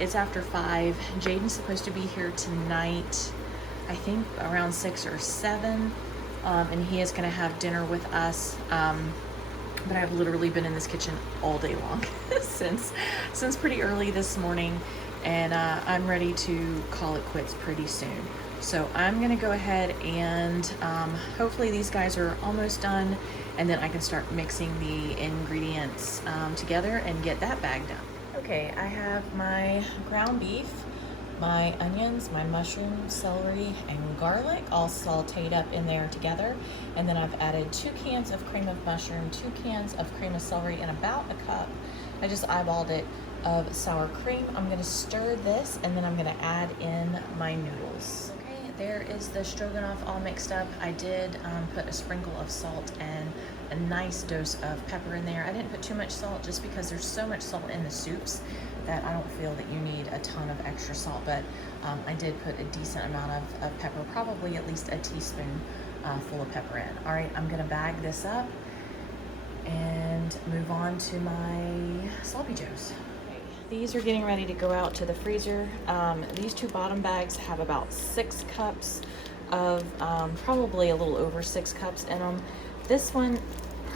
it's after 5. Jaden's supposed to be here tonight, I think around 6 or 7, and he is gonna have dinner with us. But I've literally been in this kitchen all day long since pretty early this morning, and I'm ready to call it quits pretty soon. So I'm gonna go ahead and hopefully these guys are almost done, and then I can start mixing the ingredients together and get that bag done. Okay, I have my ground beef, my onions, my mushrooms, celery, and garlic all sauteed up in there together. And then I've added 2 cans of cream of mushroom, 2 cans of cream of celery, and about a cup, I just eyeballed it, of sour cream. I'm gonna stir this, and then I'm gonna add in my noodles. Okay, there is the stroganoff all mixed up. I did put a sprinkle of salt and a nice dose of pepper in there. I didn't put too much salt just because there's so much salt in the soups that I don't feel that you need a ton of extra salt, but I did put a decent amount of pepper, probably at least a teaspoon full of pepper in. All right, I'm gonna bag this up and move on to my Sloppy Joes. Okay, these are getting ready to go out to the freezer. These 2 bottom bags have about 6 cups of, probably a little over 6 cups in them. This one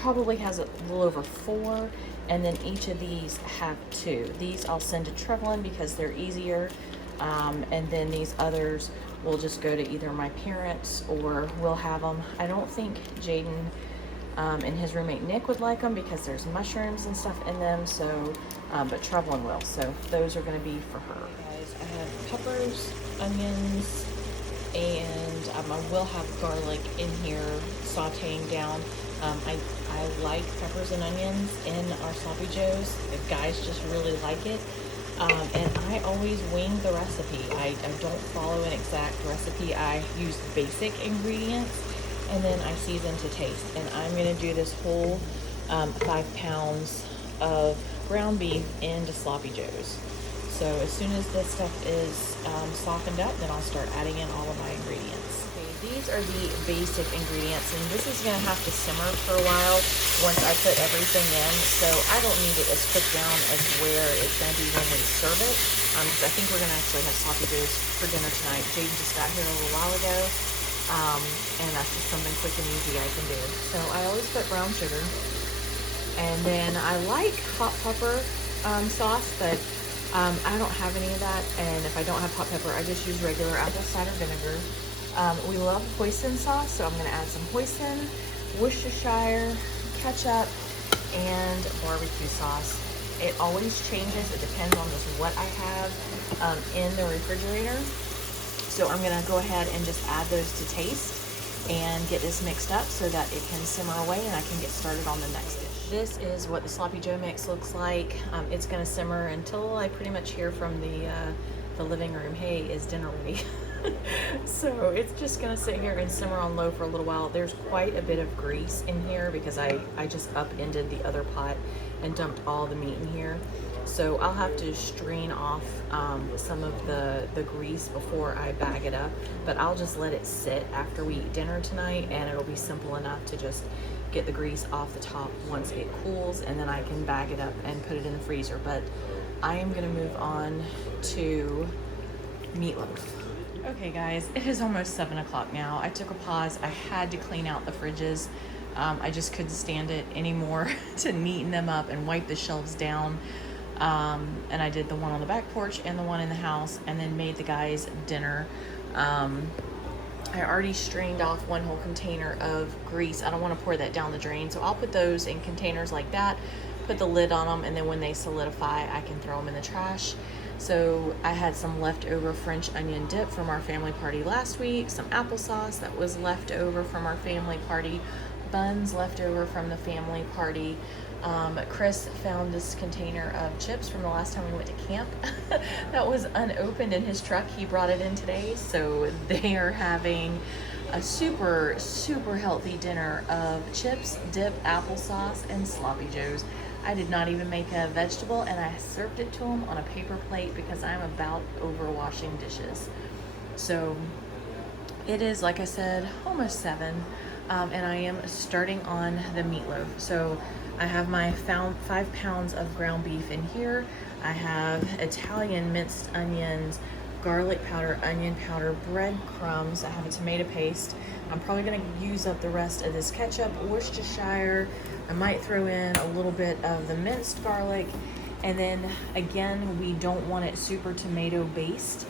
probably has a little over 4, and then each of these have 2. These I'll send to Trevlin because they're easier, and then these others will just go to either my parents or we'll have them. I don't think Jaden and his roommate Nick would like them because there's mushrooms and stuff in them, so but Trevlin will, so those are going to be for her. Guys, I have peppers, onions, and I will have garlic in here sauteing down. I like peppers and onions in our Sloppy Joes. The guys just really like it. And I always wing the recipe. I don't follow an exact recipe. I use basic ingredients, and then I season to taste. And I'm gonna do this whole 5 pounds of ground beef into Sloppy Joes. So as soon as this stuff is softened up, then I'll start adding in all of my ingredients. Okay, these are the basic ingredients, and this is gonna have to simmer for a while once I put everything in. So I don't need it as cooked down as where it's gonna be when we serve it. Because I think we're gonna actually have Sloppy Joes for dinner tonight. Jaden just got here a little while ago, and that's just something quick and easy I can do. So I always put brown sugar, and then I like hot pepper sauce, but I don't have any of that, and if I don't have hot pepper, I just use regular apple cider vinegar. We love hoisin sauce, so I'm going to add some hoisin, Worcestershire, ketchup, and barbecue sauce. It always changes. It depends on just what I have in the refrigerator. So I'm going to go ahead and just add those to taste and get this mixed up so that it can simmer away and I can get started on the next dish. This is what the Sloppy Joe mix looks like. It's gonna simmer until I pretty much hear from the living room, hey, is dinner ready? So it's just gonna sit here and simmer on low for a little while. There's quite a bit of grease in here because I just upended the other pot and dumped all the meat in here. So I'll have to strain off some of the grease before I bag it up, but I'll just let it sit after we eat dinner tonight, and it'll be simple enough to just get the grease off the top once it cools, and then I can bag it up and put it in the freezer. But I am gonna move on to meatloaf. Okay guys, it is almost 7 o'clock now. I took a pause. I had to clean out the fridges. I just couldn't stand it anymore to neaten them up and wipe the shelves down. And I did the one on the back porch and the one in the house, and then made the guys dinner. I already strained off one whole container of grease. I don't want to pour that down the drain, so I'll put those in containers like that, put the lid on them, and then when they solidify, I can throw them in the trash. So I had some leftover French onion dip from our family party last week, some applesauce that was left over from our family party, buns left over from the family party. Chris found this container of chips from the last time we went to camp that was unopened in his truck. He brought it in today, so they are having a super healthy dinner of chips, dip, applesauce, and sloppy joes. I did not even make a vegetable, and I served it to them on a paper plate because I'm about over washing dishes. So it is, like I said, almost 7, and I am starting on the meatloaf. So I have my 5 pounds of ground beef in here. I have Italian minced onions, garlic powder, onion powder, breadcrumbs. I have a tomato paste. I'm probably going to use up the rest of this ketchup, Worcestershire. I might throw in a little bit of the minced garlic. And then again, we don't want it super tomato based.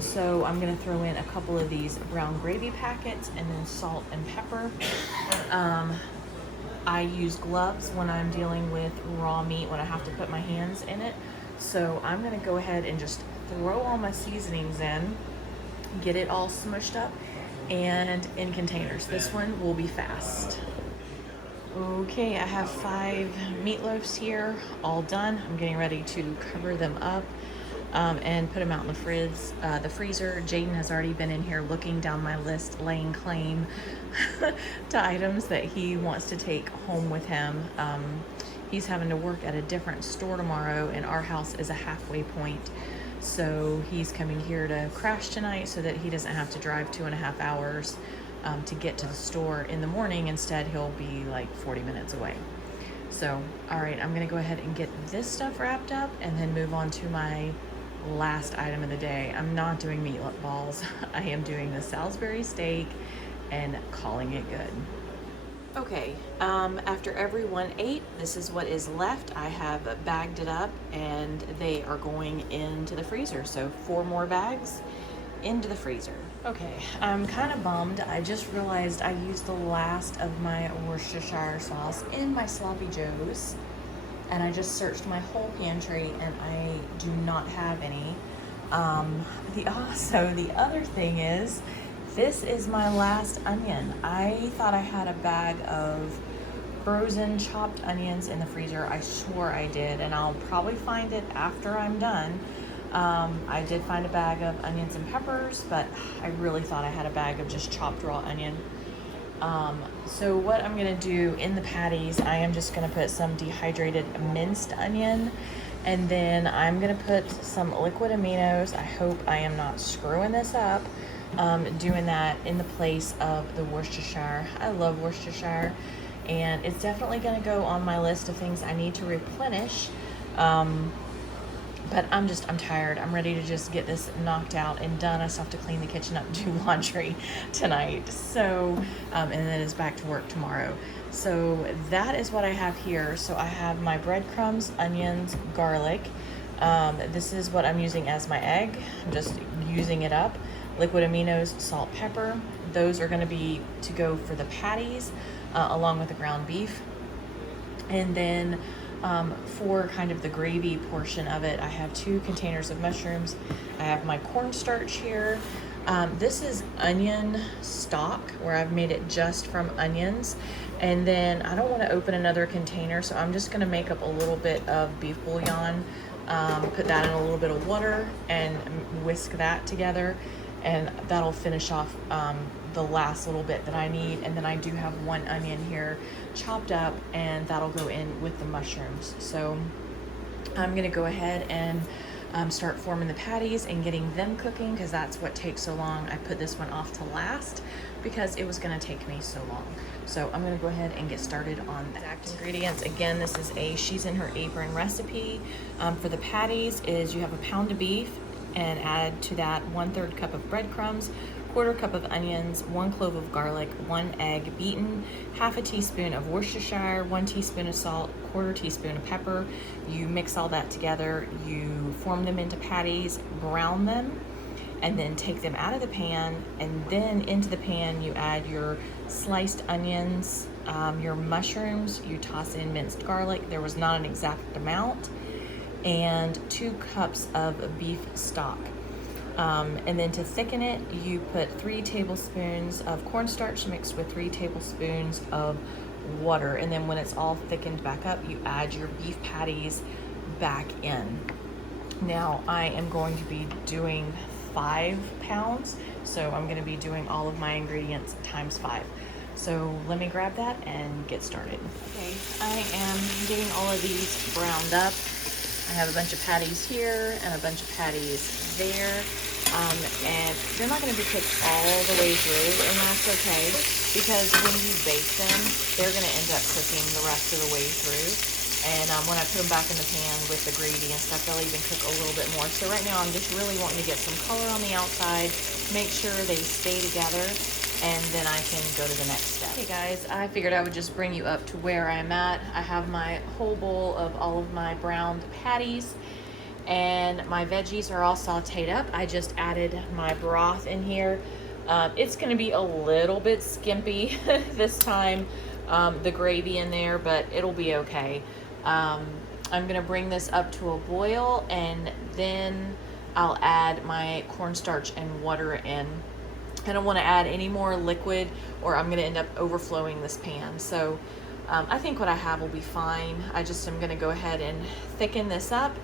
So I'm going to throw in a couple of these brown gravy packets and then salt and pepper. I use gloves when I'm dealing with raw meat, when I have to put my hands in it. So I'm going to go ahead and just throw all my seasonings in, get it all smushed up and in containers. This one will be fast. Okay, I have 5 meatloafs here, all done. I'm getting ready to cover them up and put them out in the freezer. Jaden has already been in here looking down my list, laying claim to items that he wants to take home with him. He's having to work at a different store tomorrow, and our house is a halfway point. So he's coming here to crash tonight so that he doesn't have to drive 2.5 hours to get to the store in the morning. Instead, he'll be like 40 minutes away. So, all right, I'm gonna go ahead and get this stuff wrapped up and then move on to my last item of the day. I'm not doing meatballs. I am doing the Salisbury steak and calling it good. Okay, after everyone ate, this is what is left. I have bagged it up and they are going into the freezer. So 4 more bags into the freezer. Okay, I'm kind of bummed. I just realized I used the last of my Worcestershire sauce in my sloppy joes, and I just searched my whole pantry and I do not have any. The other thing is, this is my last onion. I thought I had a bag of frozen chopped onions in the freezer. I swore I did, and I'll probably find it after I'm done. I did find a bag of onions and peppers, but I really thought I had a bag of just chopped raw onion. So what I'm gonna do in the patties, I am just gonna put some dehydrated minced onion, and then I'm gonna put some liquid aminos. I hope I am not screwing this up, doing that in the place of the Worcestershire. I love Worcestershire, and it's definitely gonna go on my list of things I need to replenish. But I'm tired. I'm ready to just get this knocked out and done. I still have to clean the kitchen up and do laundry tonight. So, and then it's back to work tomorrow. So that is what I have here. So I have my breadcrumbs, onions, garlic. This is what I'm using as my egg. I'm just using it up. Liquid aminos, salt, pepper. Those are gonna be to go for the patties, along with the ground beef. And then for kind of the gravy portion of it, I have 2 containers of mushrooms. I have my cornstarch here. This is onion stock, where I've made it just from onions. And then I don't want to open another container, so I'm just going to make up a little bit of beef bouillon, put that in a little bit of water and whisk that together, and that'll finish off the last little bit that I need. And then I do have 1 onion here chopped up, and that'll go in with the mushrooms. So I'm gonna go ahead and start forming the patties and getting them cooking, because that's what takes so long. I put this one off to last because it was gonna take me so long. So I'm gonna go ahead and get started on the exact ingredients. Again, this is a She's in Her Apron recipe. For the patties is you have a pound of beef, and add to that 1/3 cup of breadcrumbs, 1/4 cup of onions, 1 clove of garlic, 1 egg beaten, 1/2 teaspoon of Worcestershire, 1 teaspoon of salt, 1/4 teaspoon of pepper. You mix all that together, you form them into patties, brown them, and then take them out of the pan, and then into the pan you add your sliced onions, your mushrooms, you toss in minced garlic, there was not an exact amount, and 2 cups of beef stock. And then to thicken it, you put 3 tablespoons of cornstarch mixed with 3 tablespoons of water. And then when it's all thickened back up, you add your beef patties back in. Now I am going to be doing 5 pounds, so I'm going to be doing all of my ingredients times 5. So let me grab that and get started. Okay, I am getting all of these browned up. I have a bunch of patties here and a bunch of patties there. And they're not going to be cooked all the way through, and that's okay, because when you bake them, they're going to end up cooking the rest of the way through. And when I put them back in the pan with the gravy and stuff, they'll even cook a little bit more. So right now I'm just really wanting to get some color on the outside, make sure they stay together, and then I can go to the next step. Okay guys, I figured I would just bring you up to where I'm at. I have my whole bowl of all of my browned patties, and my veggies are all sauteed up. I just added my broth in here. It's gonna be a little bit skimpy this time, the gravy in there, but it'll be okay. I'm gonna bring this up to a boil, and then I'll add my cornstarch and water in. I don't want to add any more liquid or I'm gonna end up overflowing this pan. So I think what I have will be fine. I just am gonna go ahead and thicken this up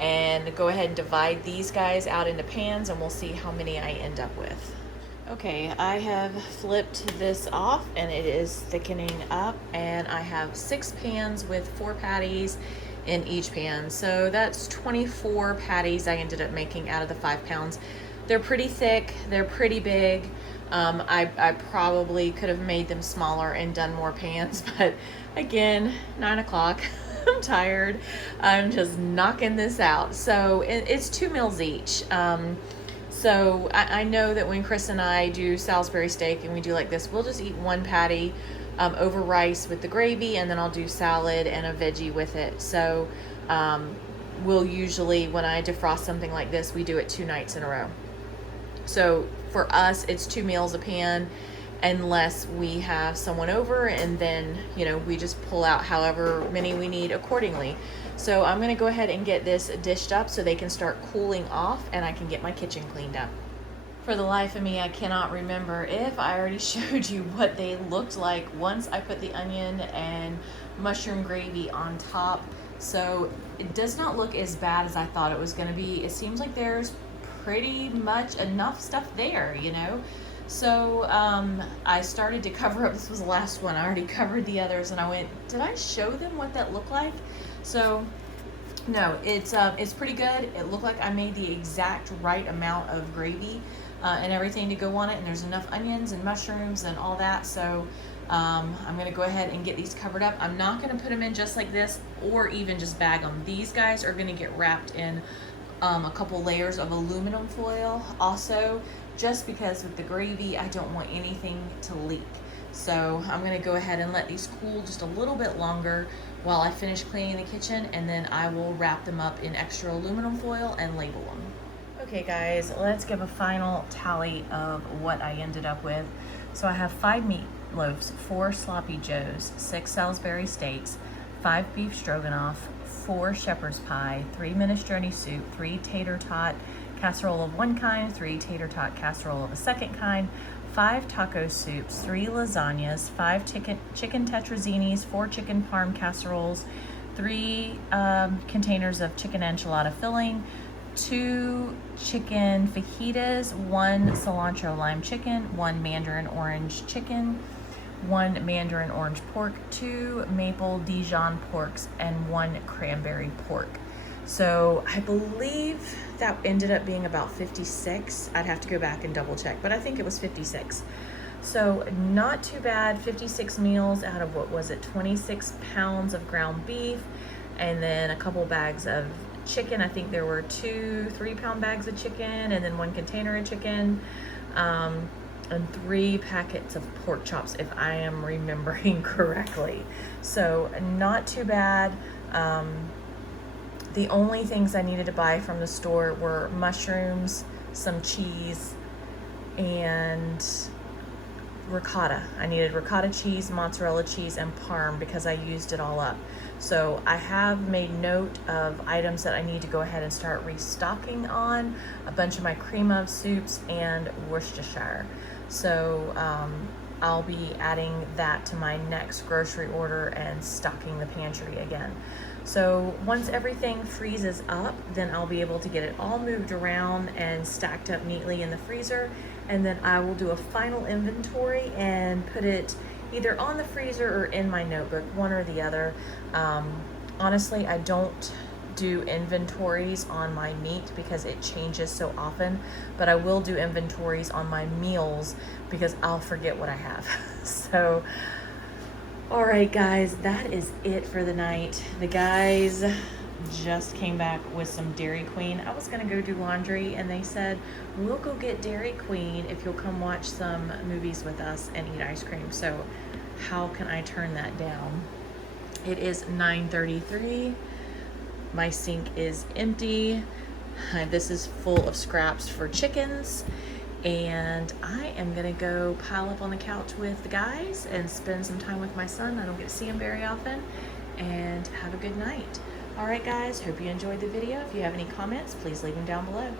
and go ahead and divide these guys out into pans, and we'll see how many I end up with. Okay, I have flipped this off and it is thickening up, and I have 6 pans with 4 patties in each pan. So that's 24 patties I ended up making out of the 5 pounds. They're pretty thick, they're pretty big. I probably could have made them smaller and done more pans, but again, 9 o'clock. I'm tired. I'm just knocking this out. So it's 2 meals each. So I know that when Chris and I do Salisbury steak and we do like this, we'll just eat 1 patty over rice with the gravy, and then I'll do salad and a veggie with it. So we'll usually, when I defrost something like this, we do it 2 nights in a row. So for us, it's 2 meals a pan, unless we have someone over, and then, you know, we just pull out however many we need accordingly. So I'm gonna go ahead and get this dished up so they can start cooling off and I can get my kitchen cleaned up. For the life of me, I cannot remember if I already showed you what they looked like once I put the onion and mushroom gravy on top. So it does not look as bad as I thought it was gonna be. It seems like there's pretty much enough stuff there, you know? So I started to cover up, this was the last one, I already covered the others, and I went, did I show them what that looked like? So no, it's pretty good. It looked like I made the exact right amount of gravy and everything to go on it, and there's enough onions and mushrooms and all that. So I'm gonna go ahead and get these covered up. I'm not gonna put them in just like this or even just bag them. These guys are gonna get wrapped in a couple layers of aluminum foil also, just because with the gravy I don't want anything to leak. So I'm gonna go ahead and let these cool just a little bit longer while I finish cleaning the kitchen, and then I will wrap them up in extra aluminum foil and label them. Okay guys, let's give a final tally of what I ended up with. So I have 5 meatloafs, 4 sloppy joes, 6 Salisbury steaks, 5 beef stroganoff, 4 shepherd's pie, 3 minestrone soup, 3 tater tot casserole of one kind, 3 tater tot casserole of a second kind, 5 taco soups, 3 lasagnas, 5 chicken tetrazzinis, 4 chicken parm casseroles, 3 containers of chicken enchilada filling, 2 chicken fajitas, 1 cilantro lime chicken, 1 mandarin orange chicken, 1 mandarin orange pork, 2 maple Dijon porks, and 1 cranberry pork. So I believe that ended up being about 56. I'd have to go back and double check, but I think it was 56. So not too bad, 56 meals out of, what was it, 26 pounds of ground beef, and then a couple bags of chicken. I think there were 2 3-pound bags of chicken, and then 1 container of chicken, and 3 packets of pork chops, if I am remembering correctly. So not too bad. The only things I needed to buy from the store were mushrooms, some cheese, and ricotta. I needed ricotta cheese, mozzarella cheese, and parm because I used it all up. So I have made note of items that I need to go ahead and start restocking on, a bunch of my cream of soups and Worcestershire. So I'll be adding that to my next grocery order and stocking the pantry again. So once everything freezes up, then I'll be able to get it all moved around and stacked up neatly in the freezer. And then I will do a final inventory and put it either on the freezer or in my notebook, one or the other. Honestly, I don't do inventories on my meat because it changes so often, but I will do inventories on my meals because I'll forget what I have. So, all right, guys, that is it for the night. The guys just came back with some Dairy Queen. I was gonna go do laundry and they said, we'll go get Dairy Queen if you'll come watch some movies with us and eat ice cream. So how can I turn that down? It is 9:33. My sink is empty. This is full of scraps for chickens. And I am gonna go pile up on the couch with the guys and spend some time with my son. I don't get to see him very often. And have a good night. All right, guys, hope you enjoyed the video. If you have any comments, please leave them down below.